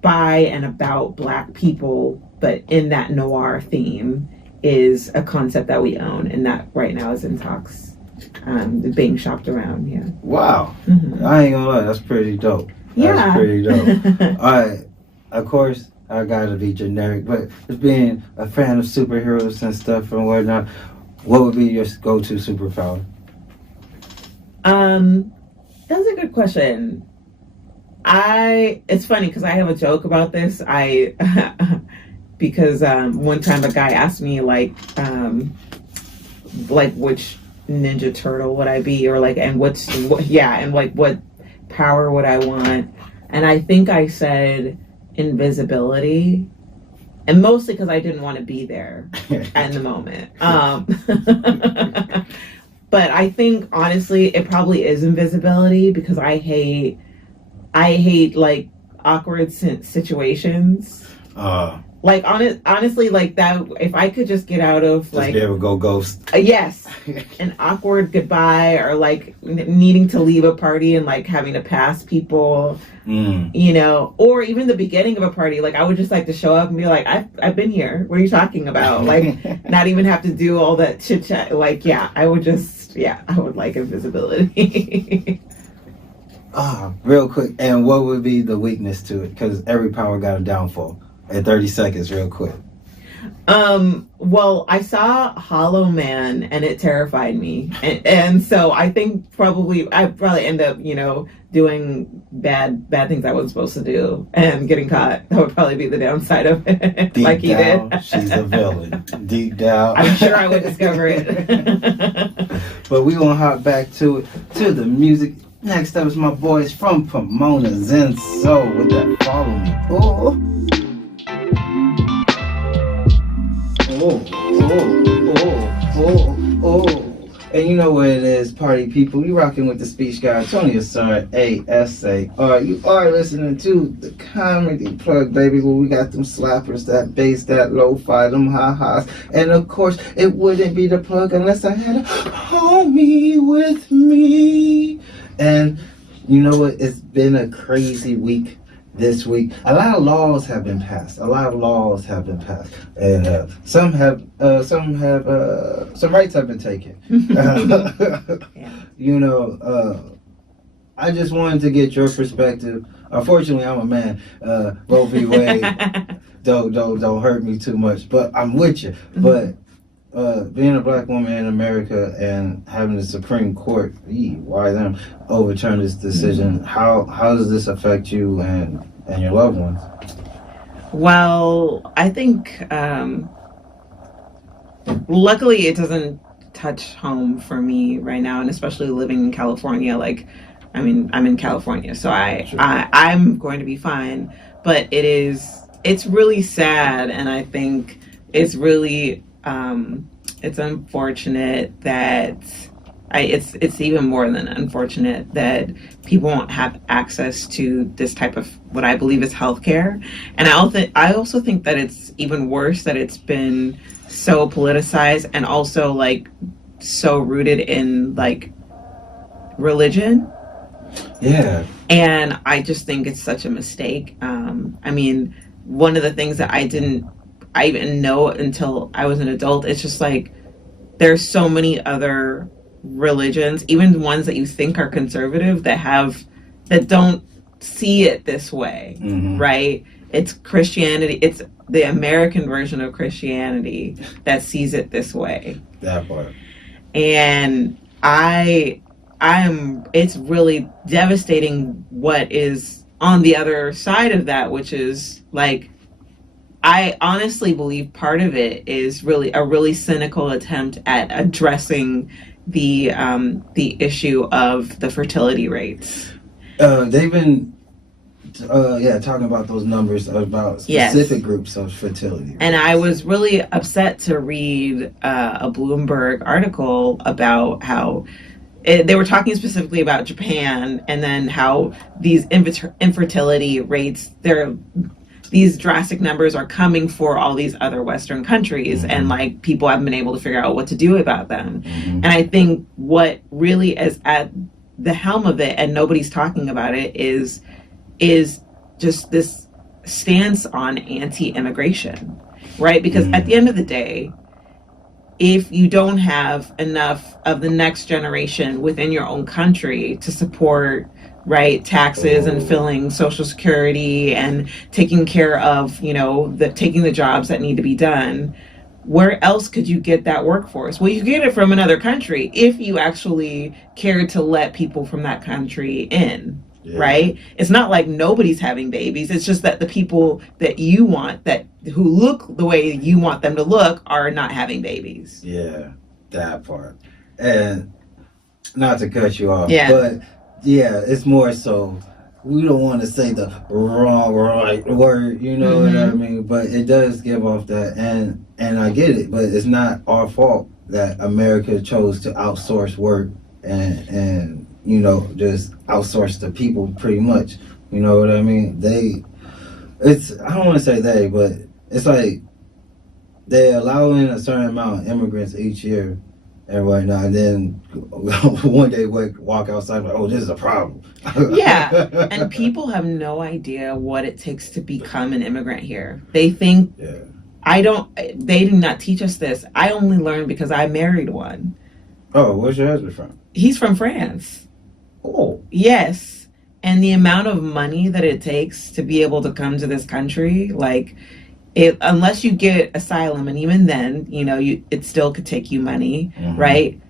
by and about Black people, but in that noir theme, is a concept that we own, and that right now is in talks, being shopped around. Yeah. Wow. Mm-hmm. I ain't gonna lie, that's pretty dope. That's pretty dope. All right. Of course, I gotta be generic, but just being a fan of superheroes and stuff and whatnot, what would be your go-to superpower? That's a good question. It's funny because I have a joke about this. Because one time a guy asked me like which Ninja Turtle would I be, or and what power would I want? And I think I said invisibility, and mostly because I didn't want to be there at the moment. But I think honestly, it probably is invisibility, because I hate like awkward situations. Honestly, like that. If I could just get out of just be able to go ghost. Yes, an awkward goodbye, or like needing to leave a party and like having to pass people, or even the beginning of a party. Like I would just like to show up and be like, I've been here. What are you talking about? Like not even have to do all that chit chat. Like I would like invisibility. Real quick. And what would be the weakness to it? Because every power got a downfall. In 30 seconds, real quick. Well, I saw Hollow Man and it terrified me. And so I think I'd probably end up, doing bad things I wasn't supposed to do and getting caught. That would probably be the downside of it. Deep like he down, did. She's a villain. Deep down. I'm sure I would discover it. But we gonna hop back to the music. Next up is my boys from Pomona, Zen Soul, with that Follow Me. Oh. And you know what it is, party people. You rocking with the speech guy, Tony Asar, ASAR. You are listening to the Comedy Plug, baby, where we got them slappers, that bass, that lo-fi, them ha-has. And of course, it wouldn't be the plug unless I had a homie with me. And you know what? It's been a crazy week. This week, a lot of laws have been passed. And some rights have been taken. I just wanted to get your perspective. Unfortunately, I'm a man. Roe v. Wade, don't hurt me too much. But I'm with you. But being a Black woman in America and having the Supreme Court, why them, overturn this decision, how does this affect you and your loved ones? Well, I think luckily it doesn't touch home for me right now, and especially living in California. I'm in California, so I'm going to be fine. But it's really sad, and I think it's really it's unfortunate that it's even more than unfortunate that people won't have access to this type of what I believe is healthcare. And I also think that it's even worse that it's been so politicized and also like so rooted in like religion. Yeah. And I just think it's such a mistake. One of the things that I even know until I was an adult, it's just like there's so many other religions, even ones that you think are conservative, that don't see it this way, right? It's Christianity. It's the American version of Christianity that sees it this way. That part. And it's really devastating what is on the other side of that, which is like, I honestly believe part of it is really a really cynical attempt at addressing the issue of the fertility rates. They've been talking about those numbers about specific groups of fertility rates. And I was really upset to read a Bloomberg article about how they were talking specifically about Japan, and then how these infertility rates, these drastic numbers are coming for all these other Western countries, mm-hmm. and like people haven't been able to figure out what to do about them. Mm-hmm. And I think what really is at the helm of it, and nobody's talking about it, is just this stance on anti-immigration, right? Because mm-hmm. at the end of the day, if you don't have enough of the next generation within your own country to support, right, taxes and filling Social Security and taking care of, taking the jobs that need to be done, where else could you get that workforce? Well, you get it from another country if you actually care to let people from that country in. Yeah. Right? It's not like nobody's having babies. It's just that the people that you want, who look the way you want them to look, are not having babies. Yeah, that part. And not to cut you off, yeah. but yeah, it's more so we don't want to say the right word, you know mm-hmm. what I mean? But it does give off that, and I get it, but it's not our fault that America chose to outsource work and just outsource the people pretty much. You know what I mean? I don't want to say they, but it's like they're allowing a certain amount of immigrants each year and whatnot, and then one day walk outside like, oh, this is a problem. Yeah, and people have no idea what it takes to become an immigrant here. They think, they did not teach us this. I only learned because I married one. Oh, where's your husband from? He's from France. Oh. Yes. And the amount of money that it takes to be able to come to this country, like, unless you get asylum, and even then, it still could take you money, mm-hmm. right?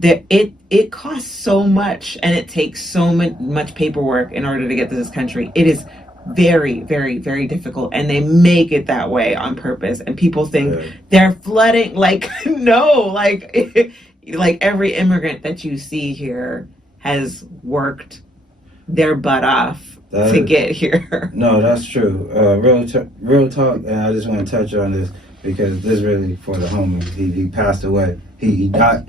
It costs so much, and it takes so much paperwork in order to get to this country. It is very, very, very difficult, and they make it that way on purpose. And people think they're flooding, like, no, like every immigrant that you see here has worked their butt off to get here. No, that's true. Real talk, and I just want to touch on this because this is really for the homie. He passed away. He died.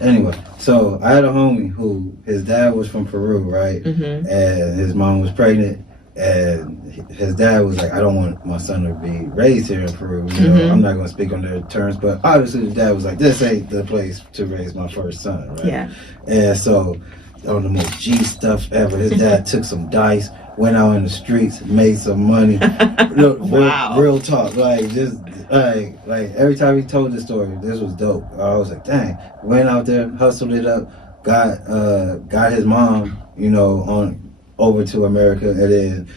Anyway, so I had a homie who, his dad was from Peru, right? Mm-hmm. And his mom was pregnant, and his dad was like, I don't want my son to be raised here in Peru. Mm-hmm. I'm not going to speak on their terms, but obviously the dad was like, this ain't the place to raise my first son, right? Yeah. And so, on the most G stuff ever, his dad took some dice, went out in the streets, made some money. Wow. Real talk. Like, just, like every time he told this story, this was dope. I was like, dang. Went out there, hustled it up, got his mom, on over to America, and then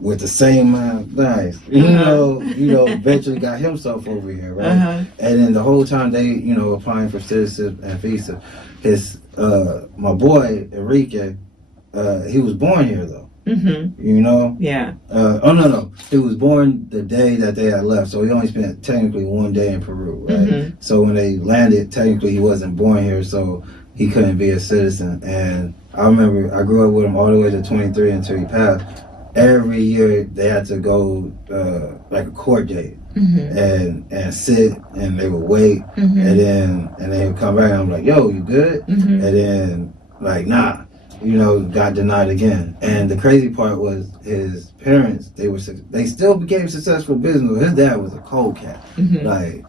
with the same guys, eventually got himself over here, right? Uh-huh. And then the whole time they, applying for citizenship and visa, my boy Enrique, he was born here though. Mm-hmm. Yeah. No, he was born the day that they had left, so he only spent technically one day in Peru, right? Mm-hmm. So when they landed, technically he wasn't born here, so he couldn't be a citizen. And I remember I grew up with him all the way to 23 until he passed. Every year they had to go like a court date, mm-hmm. and sit, and they would wait, mm-hmm. and they would come back, and I'm like, yo, you good? Mm-hmm. And then like, nah, got denied again. And the crazy part was his parents, they still became successful business. His dad was a cold cat. Mm-hmm. Like,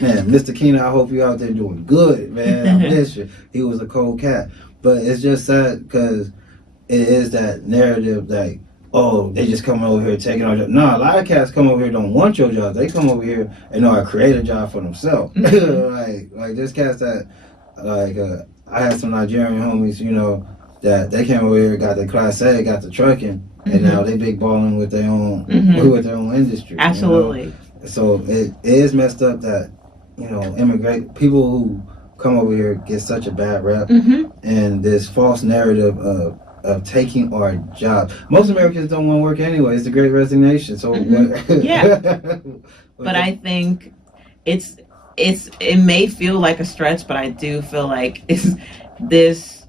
man, Mr. Keenan, I hope you out there doing good, man. I miss you. He was a cold cat. But it's just sad because it is that narrative like, oh, they just come over here taking our job. No, a lot of cats come over here don't want your job. They come over here and know how to create a job for themselves. like there's cats that, I had some Nigerian homies, that they came over here, got the Class A, got the trucking, and now they big balling with their own industry. Absolutely. You know? So it is messed up that immigrant people who come over here get such a bad rep, and this false narrative of taking our job. Most Americans don't want to work anyway. It's the Great Resignation. So but I think it may feel like a stretch, but I do feel like this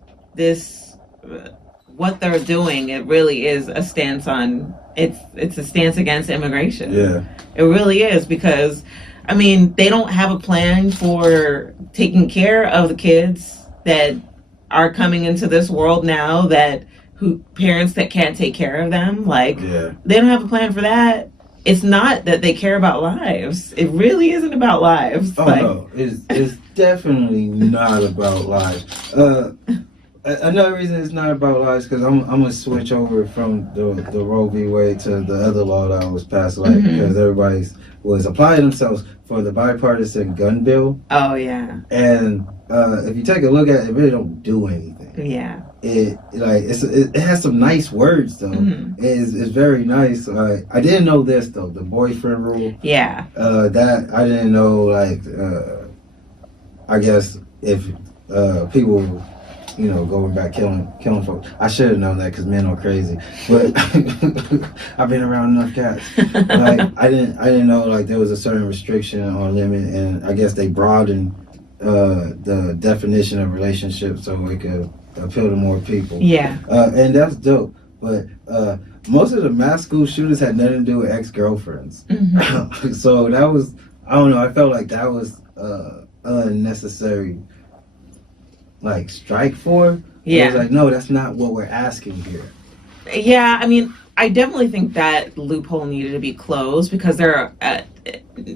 what they're doing. It really is a stance on it's a stance against immigration. Yeah, it really is, because I mean they don't have a plan for taking care of the kids that are coming into this world now, parents that can't take care of them. They don't have a plan for that. It's not that they care about lives. It really isn't about lives. No, it's definitely not about lives. Another reason it's not about lives, because I'm gonna switch over from the Roe v. Wade to the other law that was passed, because everybody was applying themselves for the bipartisan gun bill. Oh yeah. And if you take a look at it, it really don't do anything. Yeah. It has some nice words though. It's very nice. I didn't know this though, the boyfriend rule. Yeah. That I didn't know. I guess if people, going back killing folks, I should have known that because men are crazy. But I've been around enough cats. I didn't know there was a certain restriction or limit, and I guess they broadened the definition of relationship so it could appeal to more people. Yeah. And that's dope. But most of the mass school shooters had nothing to do with ex-girlfriends. So that was, I don't know, I felt like that was unnecessary strike for. Yeah. It was no, that's not what we're asking here. Yeah, I mean, I definitely think that loophole needed to be closed, because there are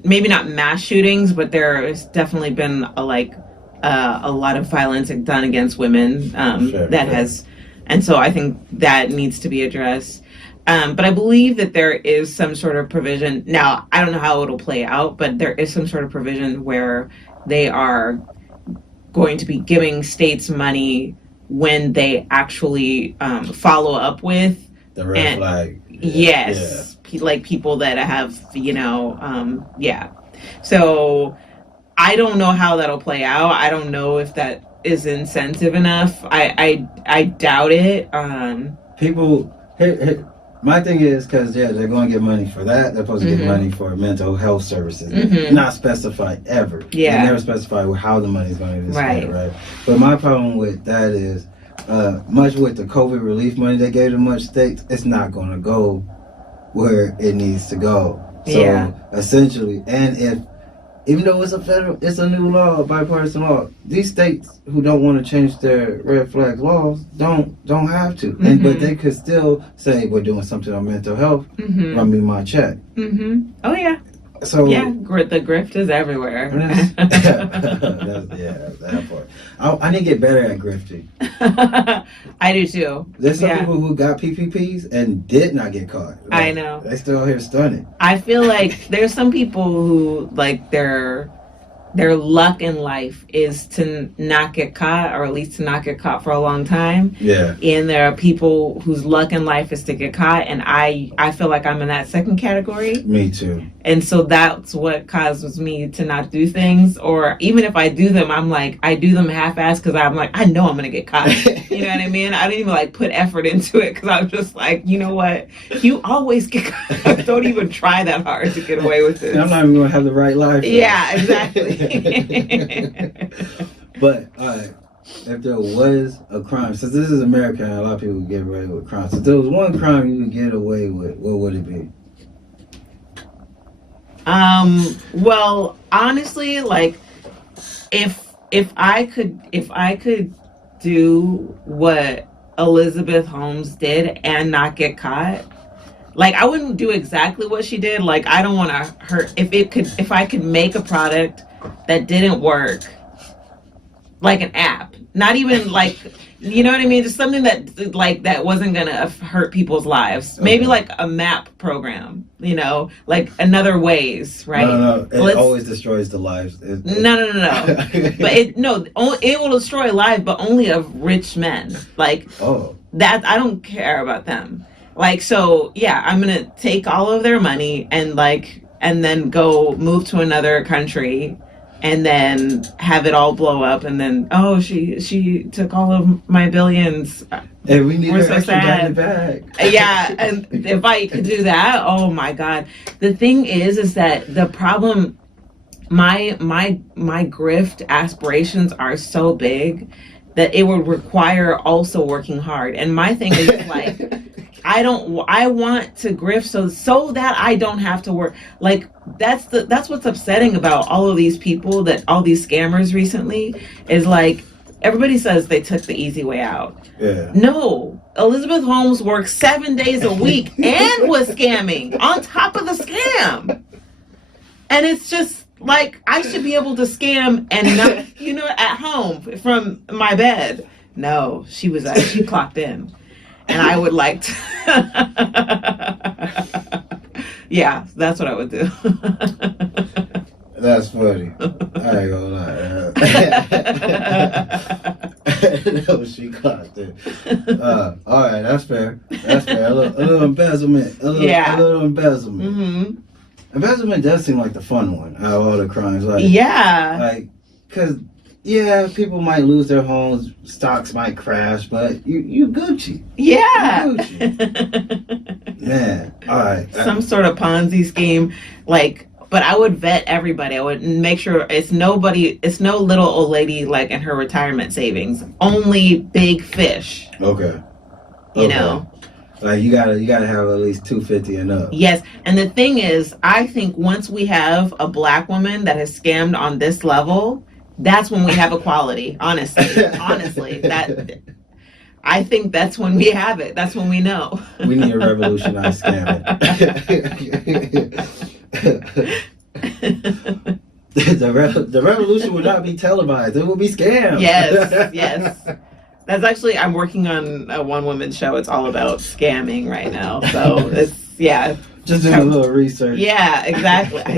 maybe not mass shootings, but there's definitely been a lot of violence done against women has, and so I think that needs to be addressed. But I believe that there is some sort of provision. Now, I don't know how it'll play out, but there is some sort of provision where they are going to be giving states money when they actually follow up with the red flag. Yes. Yeah. People that have, So I don't know how that'll play out. I don't know if that is incentive enough. I doubt it. People, my thing is, because they're going to get money for that. They're supposed to get money for mental health services. Not specified ever. Yeah. They never specify how the money is going to be spent, right? But my problem with that is, much with the COVID relief money they gave to much states, it's not going to go where it needs to go. So essentially, and even though it's a new law, a bipartisan law, these states who don't want to change their red flag laws don't have to. But they could still say, we're doing something on mental health, run me my check. Oh yeah. So the grift is everywhere. That part. I need to get better at grifting. I do too. There's some people who got PPPs and did not get caught. I know. They still out here stunning. I feel like there's some people who their luck in life is to not get caught, or at least to not get caught for a long time. Yeah. And there are people whose luck in life is to get caught, and I feel like I'm in that second category. Me too. And so that's what causes me to not do things, or even if I do them, I do them half-assed because I'm I know I'm going to get caught. You know what I mean? I don't even put effort into it because I'm just you know what? You always get caught. Don't even try that hard to get away with it. I'm not even going to have the right life. Yeah, exactly. But if there was a crime, since this is America and a lot of people get away with crimes, if there was one crime you could get away with, what would it be? Well, honestly, if I could do what Elizabeth Holmes did and not get caught, I wouldn't do exactly what she did. I don't want to hurt. If I could make a product that didn't work, an app, not even you know what I mean, just something that wasn't gonna hurt people's lives. Okay. Maybe a map program, another ways, right? No, it always destroys the lives. No. But it will destroy lives, but only of rich men. That I don't care about them. Like, so yeah, I'm gonna take all of their money and then go move to another country and then have it all blow up, and then she took all of my billions. And we need We're her so extra sad. bag. Yeah, and if I could do that, oh my God. The thing is that the problem, my grift aspirations are so big that it would require also working hard. And my thing is like, I want to grift so that I don't have to work. Like, that's what's upsetting about all of these people, that all these scammers recently, is like, everybody says they took the easy way out. Yeah. No, Elizabeth Holmes worked 7 days a week and was scamming on top of the scam. And it's just like, I should be able to scam and not, at home from my bed. No, she clocked in. And I would like to. Yeah, that's what I would do. That's funny. I ain't gonna lie. No, she clocked it. All right, that's fair. That's fair. A little embezzlement. A little embezzlement. Mm-hmm. Embezzlement does seem like the fun one out of all the crimes. Like, yeah. Like, because, yeah, people might lose their homes, stocks might crash, but you Gucci. Yeah. You Gucci. Man, all right. Some sort of Ponzi scheme, like. But I would vet everybody. I would make sure it's no little old lady like in her retirement savings. Only big fish. Okay. You know. Like you gotta have at least 250 and up. Yes, and the thing is, I think once we have a black woman that has scammed on this level, that's when we have equality. Honestly, that. I think that's when we have it. That's when we know. We need to revolutionize scamming. The revolution will not be televised. It will be scams. Yes. That's actually, I'm working on a one-woman show. It's all about scamming right now. So Just doing a little research. Yeah, exactly. I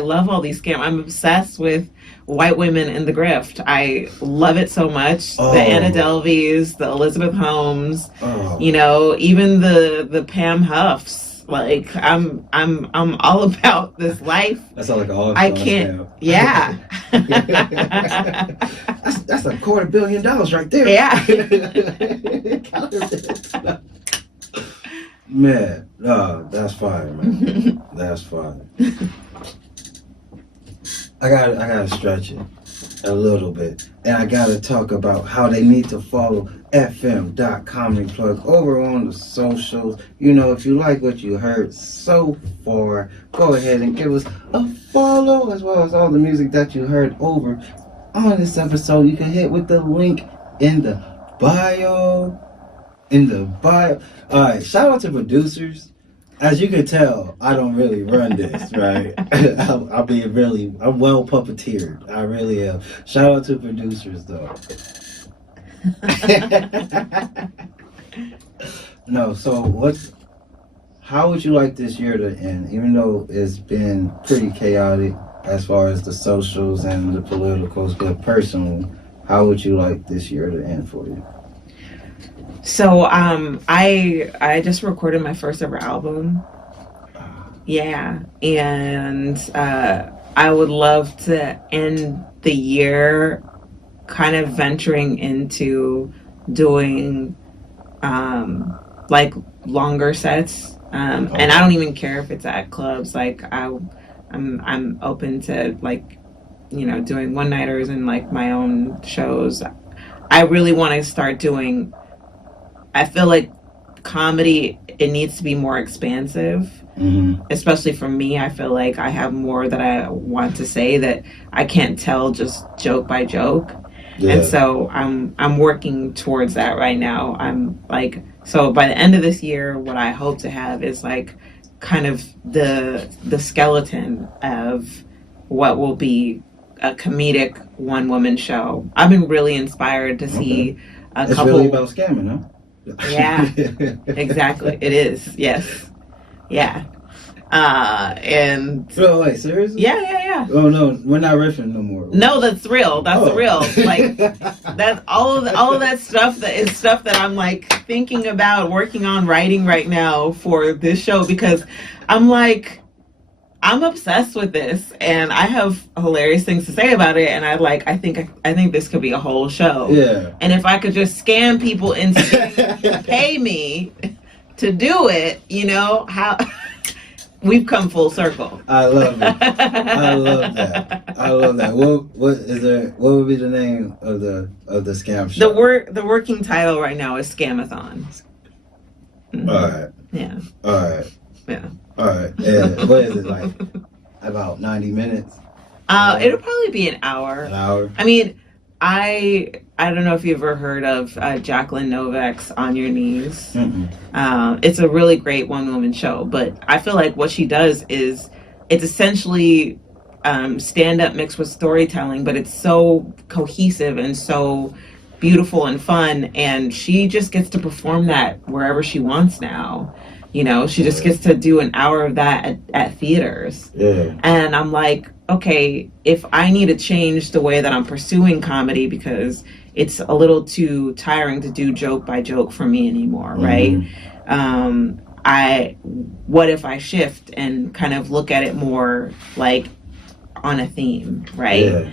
love all these scams. I'm obsessed with white women in the grift. I love it so much. The Anna Delveys, the Elizabeth Holmes, even the Pam Huffs. Like, I'm all about this life. That's all like all. I can't. Yeah. that's $250 million right there. Yeah. Man, that's fire, man. That's fire. I gotta stretch it a little bit, and I gotta talk about how they need to follow fm.comedyplug over on the socials. If you like what you heard so far, go ahead and give us a follow, as well as all the music that you heard over on this episode. You can hit with the link in the bio. All right, shout out to producers. As you can tell, I don't really run this, right? I'm well puppeteered. I really am. Shout out to producers, though. No, so how would you like this year to end? Even though it's been pretty chaotic as far as the socials and the politicals, but personally, how would you like this year to end for you? So I just recorded my first ever album. Yeah, and I would love to end the year kind of venturing into doing like longer sets, and I don't even care if it's at clubs. Like I'm open to doing one-nighters and like my own shows. I really want to start doing. I feel like comedy, it needs to be more expansive. Mm-hmm. Especially for me, I feel like I have more that I want to say that I can't tell just joke by joke. Yeah. And so I'm working towards that right now. So by the end of this year, what I hope to have is like kind of the skeleton of what will be a comedic one-woman show. I've been really inspired to see a couple. It's really about scamming, huh? Yeah, exactly. It is. Yes. Yeah. And oh, wait, seriously? Yeah. Oh no, we're not riffing no more. No, that's real. That's real. Like that's all of that stuff that is stuff that I'm like thinking about working on writing right now for this show, because I'm like, I'm obsessed with this and I have hilarious things to say about it, and I think this could be a whole show. Yeah. And if I could just scam people into pay me to do it, you know, how we've come full circle. I love it. I love that. What would be the name of the scam show? The working title right now is Scamathon. Mm-hmm. All right. Yeah. All right. Yeah. All right. Yeah. What is it, like? About 90 minutes? It'll probably be an hour. An hour? I mean, I don't know if you've ever heard of Jacqueline Novak's On Your Knees. It's a really great one-woman show, but I feel like what she does is it's essentially stand-up mixed with storytelling, but it's so cohesive and so beautiful and fun, and she just gets to perform that wherever she wants now. You know, she just gets to do an hour of that at theaters. Yeah. And I'm like, okay, if I need to change the way that I'm pursuing comedy because it's a little too tiring to do joke by joke for me anymore, right? What if I shift and kind of look at it more like on a theme, right? Yeah.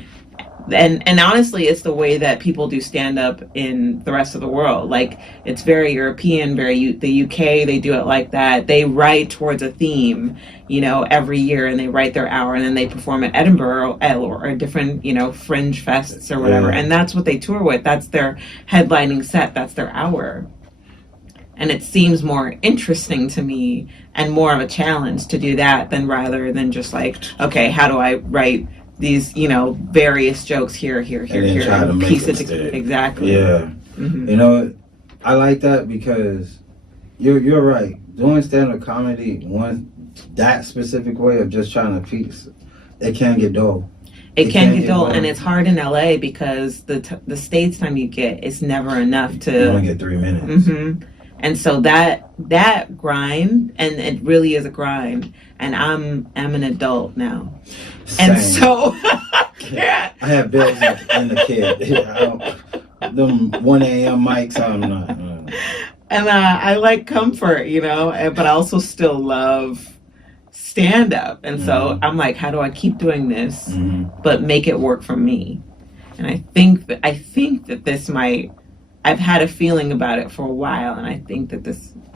And honestly, it's the way that people do stand-up in the rest of the world. Like, it's very European, the UK, they do it like that. They write towards a theme, you know, every year, and they write their hour, and then they perform at Edinburgh or different, you know, fringe fests or whatever. And that's what they tour with. That's their headlining set. That's their hour. And it seems more interesting to me and more of a challenge to do that rather than just like, okay, how do I write these, you know, various jokes here, and piece it together. Exactly. Yeah. Mm-hmm. You know, I like that because you're right. Doing stand-up comedy, that specific way of just trying to piece, it can get dull. It can get dull, and it's hard in LA because the stage time you get is never enough to. You only get 3 minutes. Mm-hmm. And so that grind, and it really is a grind. And I'm an adult now. Same. And so I have bills and a kid. Them 1 a.m. mics, I'm not. And I like comfort, you know, but I also still love stand up. And so I'm like, how do I keep doing this, but make it work for me? And I think that this might. I've had a feeling about it for a while, and I think that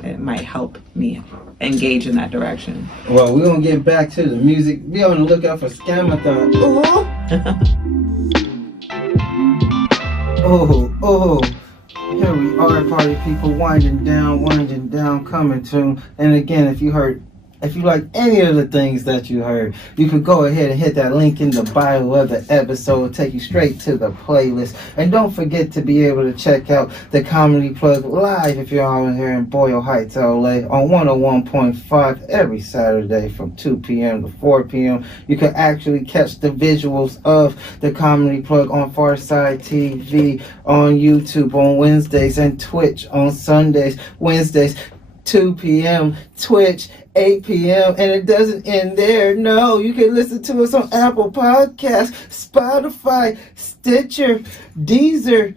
it might help me engage in that direction. Well, we're going to get back to the music. Be on the lookout for Scamathon. Oh. Here we are, party people, winding down, coming to. And again, if you like any of the things that you heard, you can go ahead and hit that link in the bio of the episode, take you straight to the playlist. And don't forget to be able to check out the Comedy Plug live if you're out here in Boyle Heights, LA, on 101.5 every Saturday from 2 p.m. to 4 p.m. You can actually catch the visuals of the Comedy Plug on Pharcyde TV, on YouTube on Wednesdays, and Twitch on Sundays. Wednesdays, 2 p.m. Twitch, 8 p.m. And it doesn't end there. No, you can listen to us on Apple Podcasts, Spotify, Stitcher, Deezer.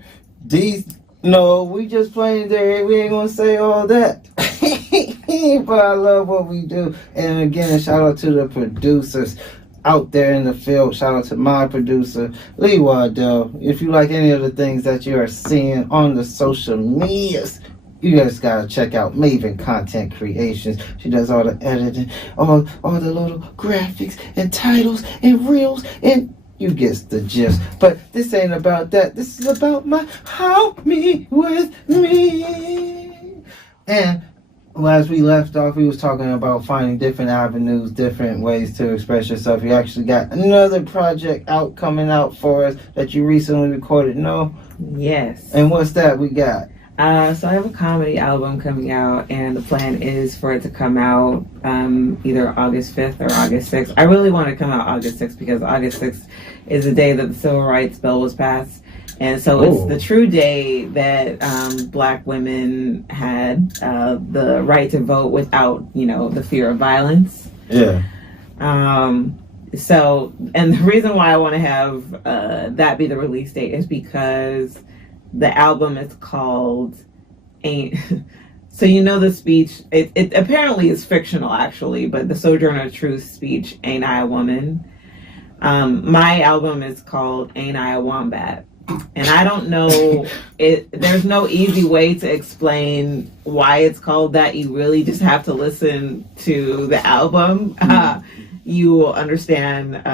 No, we just playing there. We ain't gonna say all that. But I love what we do. And again, shout out to the producers out there in the field. Shout out to my producer, Lee Waddell. If you like any of the things that you are seeing on the social medias, you guys gotta check out Maven Content Creations. She does all the editing, all the little graphics and titles and reels, and you get the gist. But this ain't about that. This is about my homie with me. And as we left off, we was talking about finding different avenues, different ways to express yourself. You actually got another project coming out for us that you recently recorded, no? Yes. And what's that we got? So I have a comedy album coming out, and the plan is for it to come out either August 5th or August 6th. I really want to come out August 6th because August 6th is the day that the Civil Rights Bill was passed. And so it's the true day that Black women had the right to vote without, the fear of violence. Yeah. So, and the reason why I want to have that be the release date is because the album is called Ain't. So you know the speech. It apparently is fictional, actually, but the Sojourner Truth speech, "Ain't I a Woman?" My album is called "Ain't I a Wombat?" And I don't know. There's no easy way to explain why it's called that. You really just have to listen to the album. You will understand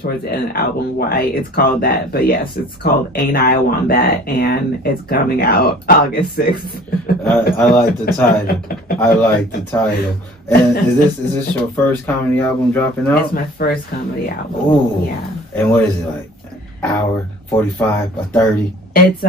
towards the end of the album why it's called that. But yes, it's called "Ain't I a Wombat," and it's coming out August 6th. I like the title. I like the title. And is this your first comedy album dropping out? It's my first comedy album. Oh, yeah. And what is it, like an hour, 45 or 30? It's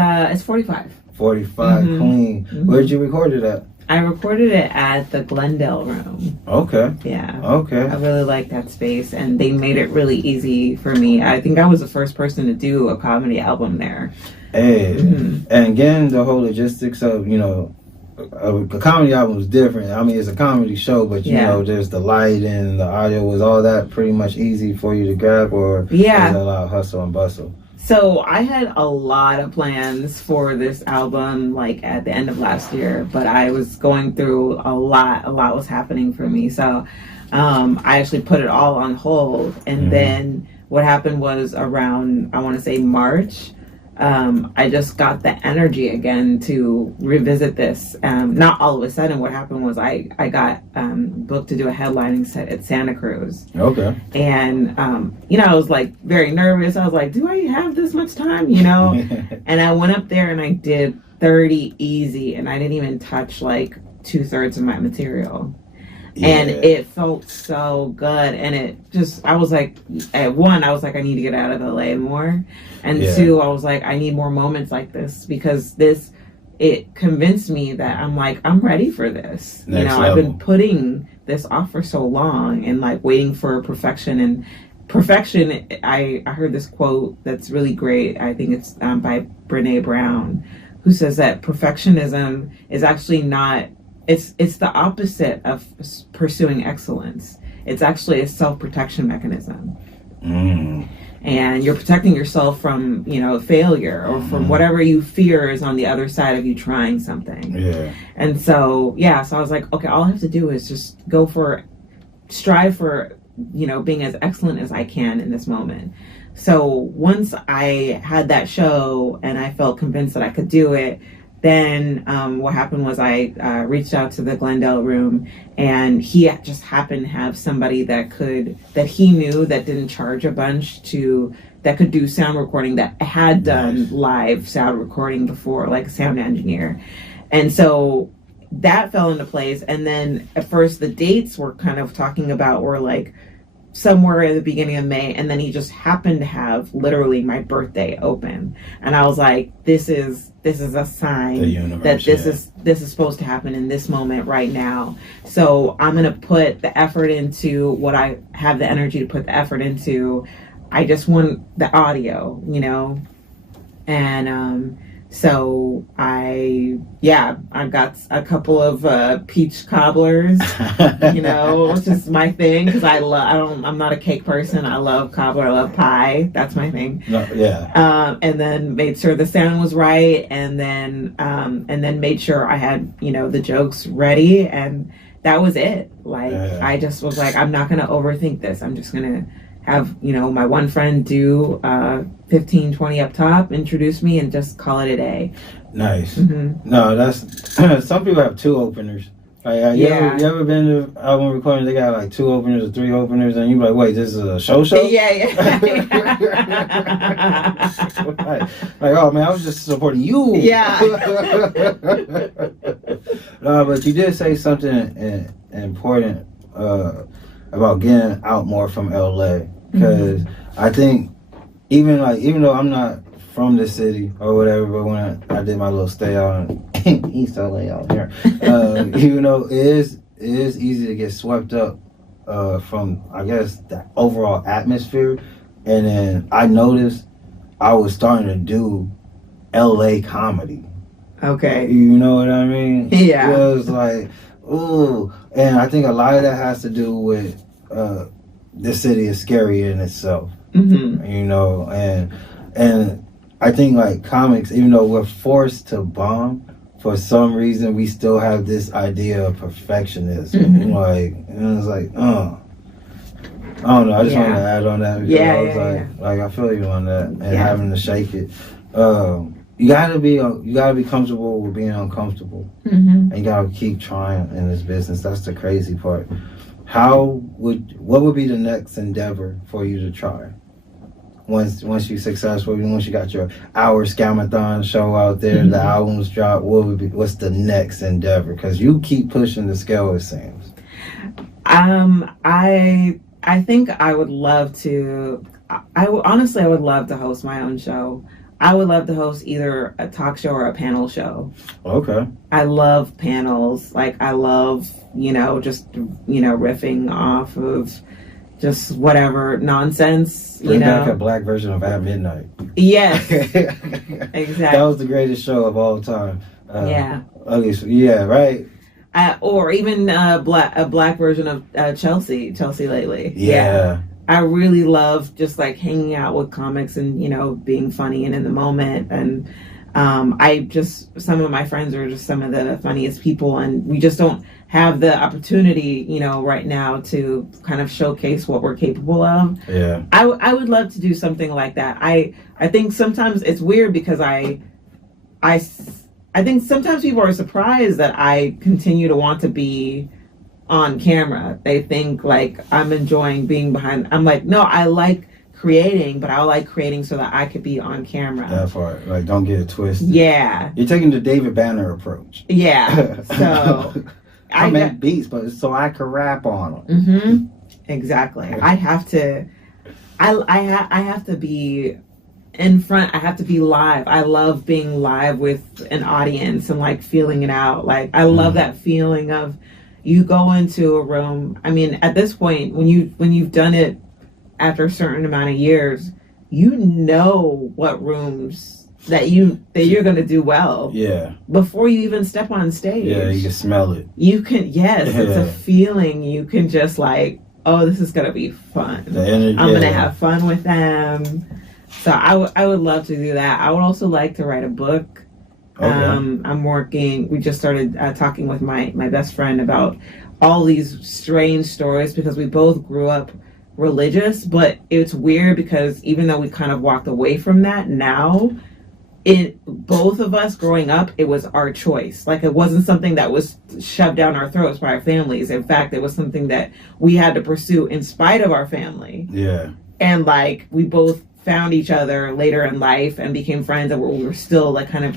45. 45, clean. Where'd you record it at? I recorded it at the Glendale Room. Okay. Yeah. Okay. I really like that space, and they made it really easy for me. I think I was the first person to do a comedy album there. Hey, and again, the whole logistics of, you know, a comedy album is different. I mean, it's a comedy show, but you know, there's the light and the audio. Was all that pretty much easy for you to grab, or was it a lot of hustle and bustle? So I had a lot of plans for this album, like at the end of last year, but I was going through a lot was happening for me. So I actually put it all on hold. And then what happened was around, I want to say March, I just got the energy again to revisit this. Not all of a sudden. What happened was I got booked to do a headlining set at Santa Cruz. Okay. And, you know, I was like very nervous. I was like, do I have this much time, you know? And I went up there and I did 30 easy, and I didn't even touch like 2/3 of my material. Yeah. And it felt so good. And it just, I was like, at one, I was like, I need to get out of LA more. And two, I was like, I need more moments like this, because it convinced me that I'm like, I'm ready for this. Next level. I've been putting this off for so long and like waiting for perfection. And perfection, I heard this quote that's really great. I think it's by Brene Brown, who says that perfectionism is actually not, it's the opposite of pursuing excellence. It's actually a self-protection mechanism. And you're protecting yourself from, you know, failure or from whatever you fear is on the other side of you trying something. Yeah. And so, so I was like, okay, all I have to do is just strive for, you know, being as excellent as I can in this moment. So once I had that show and I felt convinced that I could do it, then what happened was I reached out to the Glendale Room, and he just happened to have somebody that he knew that didn't charge a bunch that could do sound recording, that had done live sound recording before, like a sound engineer. And so that fell into place. And then at first the dates we're kind of talking about were like somewhere in the beginning of May, and then he just happened to have literally my birthday open, and I was like, this is a sign that this is supposed to happen in this moment right now. So I'm gonna put the effort into what I have the energy to put the effort into. I just want the audio, you know, and so I got a couple of peach cobblers, you know, which is my thing, because I'm not a cake person. I love cobbler, I love pie. That's my thing. And then made sure the sound was right, and then made sure I had, you know, the jokes ready, and that was it. Like I just was like, I'm not gonna overthink this. I'm just gonna have, you know, my one friend do 15, 20 up top, introduce me, and just call it a day. Nice. No, that's some people have two openers. Like, you ever been to album recording? They got like two openers or three openers, and you be like, wait, this is a show? Yeah. like, oh man, I was just supporting you. Yeah. No, but you did say something important about getting out more from LA, because I think even though I'm not from the city or whatever, but when I did my little stay out in East LA out here, you know, it is easy to get swept up from, I guess, the overall atmosphere. And then I noticed I was starting to do LA comedy. Okay. You know what I mean? Yeah. It was like, ooh. And I think a lot of that has to do with the city is scary in itself. Mm-hmm. You know, and I think like comics, even though we're forced to bomb, for some reason we still have this idea of perfectionism. Mm-hmm. You know, like, and it's like, I don't know. I just wanted to add on that because I was like I feel you on that, and having to shake it. You gotta be comfortable with being uncomfortable, mm-hmm. and you gotta keep trying in this business. That's the crazy part. What would be the next endeavor for you to try? Once you're successful, once you got your hour scamathon show out there, mm-hmm. the albums drop, what's the next endeavor? Because you keep pushing the scale, it seems. I think I would love to. I would love to host my own show. I would love to host either a talk show or a panel show. Okay. I love panels. Like, I love, just, riffing off of just whatever nonsense, Bring back a black version of At Midnight. Yes. Exactly. That was the greatest show of all time. Yeah. At least, yeah, right. Or even a black version of Chelsea Lately. Yeah. I really love just like hanging out with comics and, being funny and in the moment. And some of my friends are just some of the funniest people, and we just don't have the opportunity, right now to kind of showcase what we're capable of. Yeah. I would love to do something like that. I think sometimes it's weird because I think sometimes people are surprised that I continue to want to be on camera. They think like I'm enjoying being behind. I'm like, no, I like creating, but I like creating so that I could be on camera. That part, like, don't get it twisted. Yeah. You're taking the David Banner approach. Yeah. So I make beats, but so I can rap on them. Mm-hmm. Exactly. I have to. I have to be in front. I have to be live. I love being live with an audience and like feeling it out. Like, I love that feeling of you go into a room. I mean, at this point, when you've done it after a certain amount of years, what rooms that you're going to do well. Yeah. Before you even step on stage. Yeah, you can smell it. You can, yes, it's a feeling. You can just like, oh, this is going to be fun. The energy, I'm going to have fun with them. So I would love to do that. I would also like to write a book. Okay. We just started talking with my best friend about all these strange stories because we both grew up religious, but it's weird because even though we kind of walked away from that now, both of us growing up, it was our choice. Like, it wasn't something that was shoved down our throats by our families. In fact, it was something that we had to pursue in spite of our family. Yeah. And like, we both found each other later in life and became friends, and we were still like kind of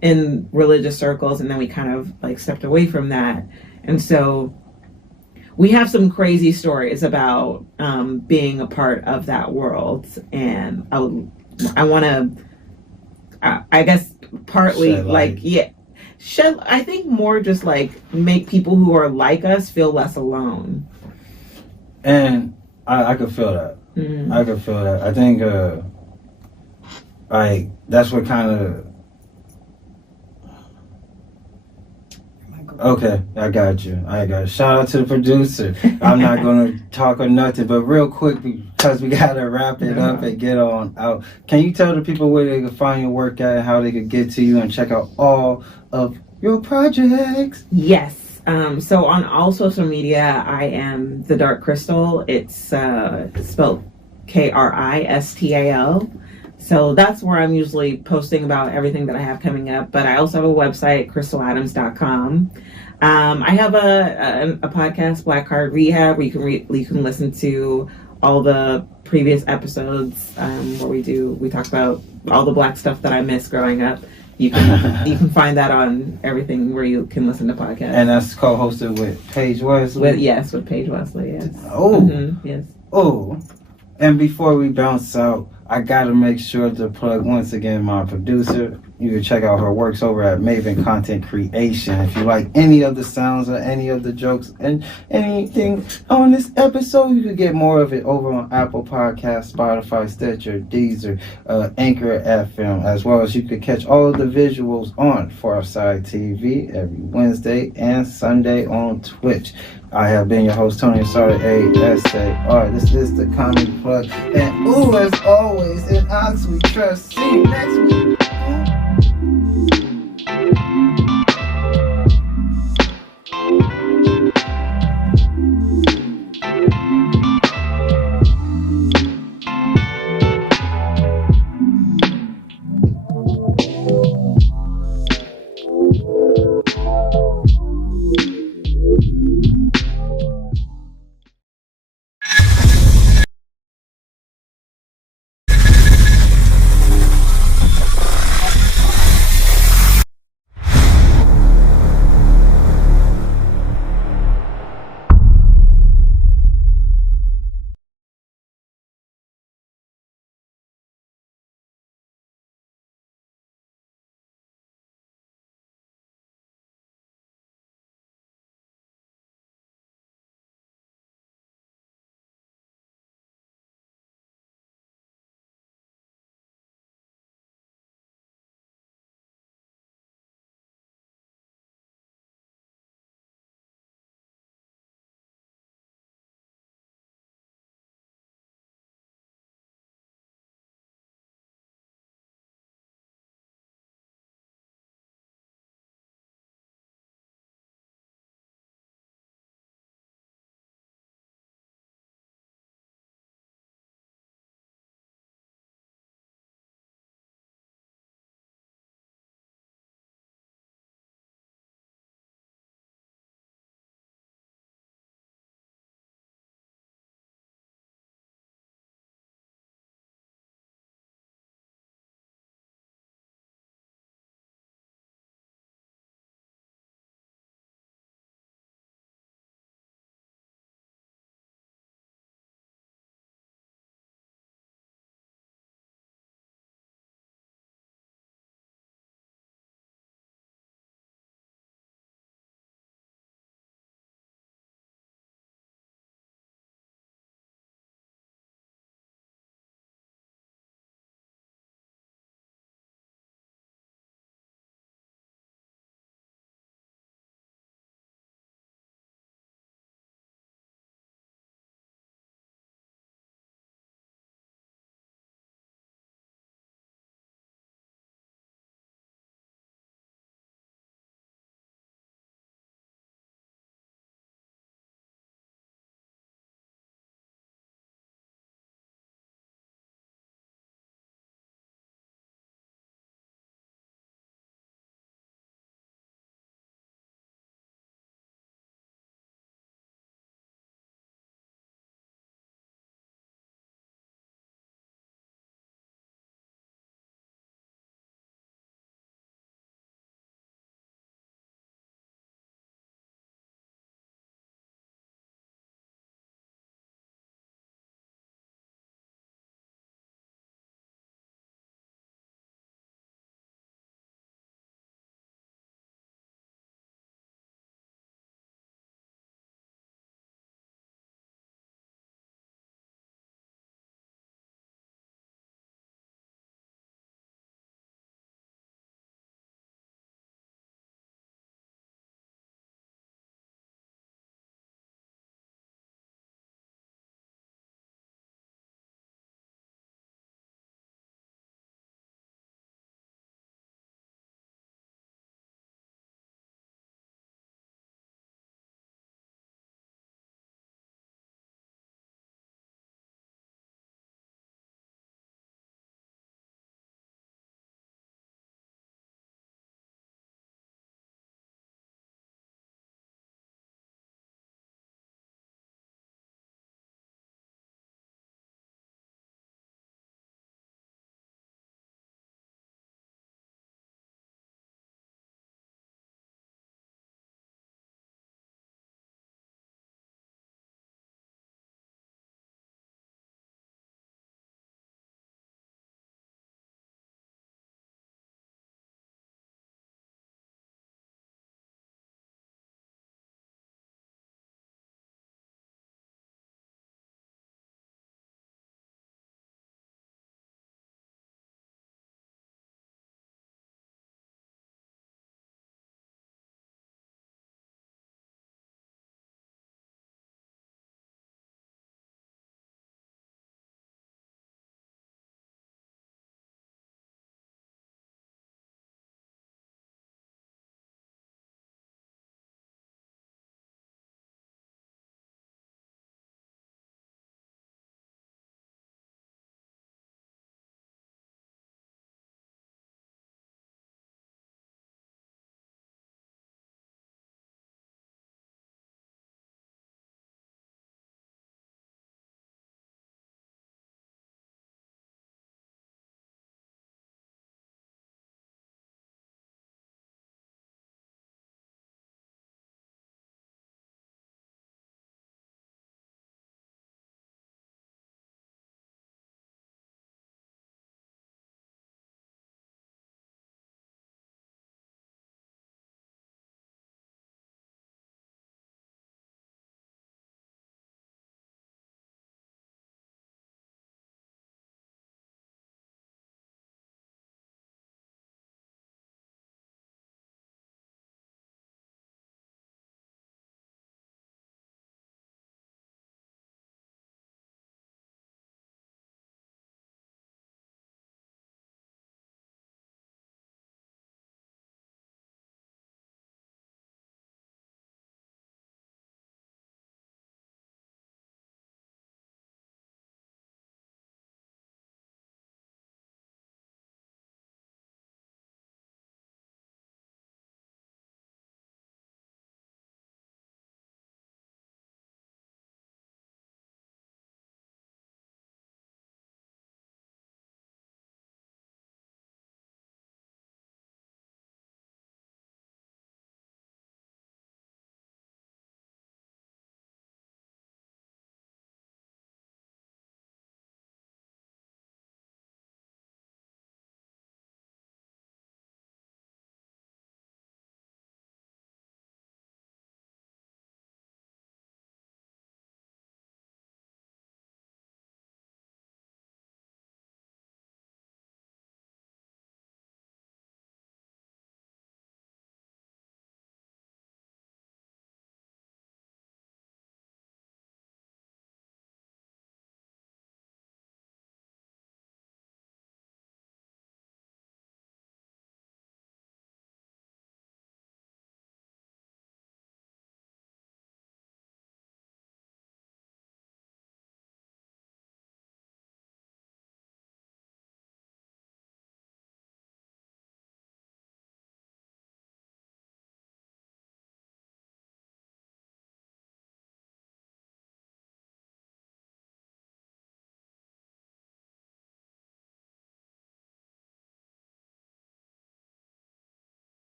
in religious circles, and then we kind of like stepped away from that. And so we have some crazy stories about being a part of that world, and I want to, I guess, partly I think more just like make people who are like us feel less alone. And I could feel that. Mm-hmm. I could feel that. I think like that's what kind of. Okay, I got you. Shout out to the producer. I'm not going to talk or nothing, but real quick, because we got to wrap it up and get on out. Can you tell the people where they can find your work at and how they can get to you and check out all of your projects? Yes. So on all social media, I am The Dark Kristal. It's spelled Kristal. So that's where I'm usually posting about everything that I have coming up. But I also have a website, kristaladams.com. I have a podcast, Black Card Rehab, where you can listen to all the previous episodes where we talk about all the Black stuff that I missed growing up. You can find that on everything where you can listen to podcasts. And that's co-hosted with Paige Wesley? With Paige Wesley, yes. Oh. Mm-hmm, yes. Oh. And before we bounce out, I gotta make sure to plug once again my producer. You can check out her works over at Maven Content Creation. If you like any of the sounds or any of the jokes and anything on this episode, you can get more of it over on Apple Podcasts, Spotify, Stitcher, Deezer, Anchor FM, as well as you can catch all of the visuals on Pharcyde TV every Wednesday and Sunday on Twitch. I have been your host, Tony Asar, ASAR. This is the Comedy Plug. And ooh, as always, in odds we trust. See you next week.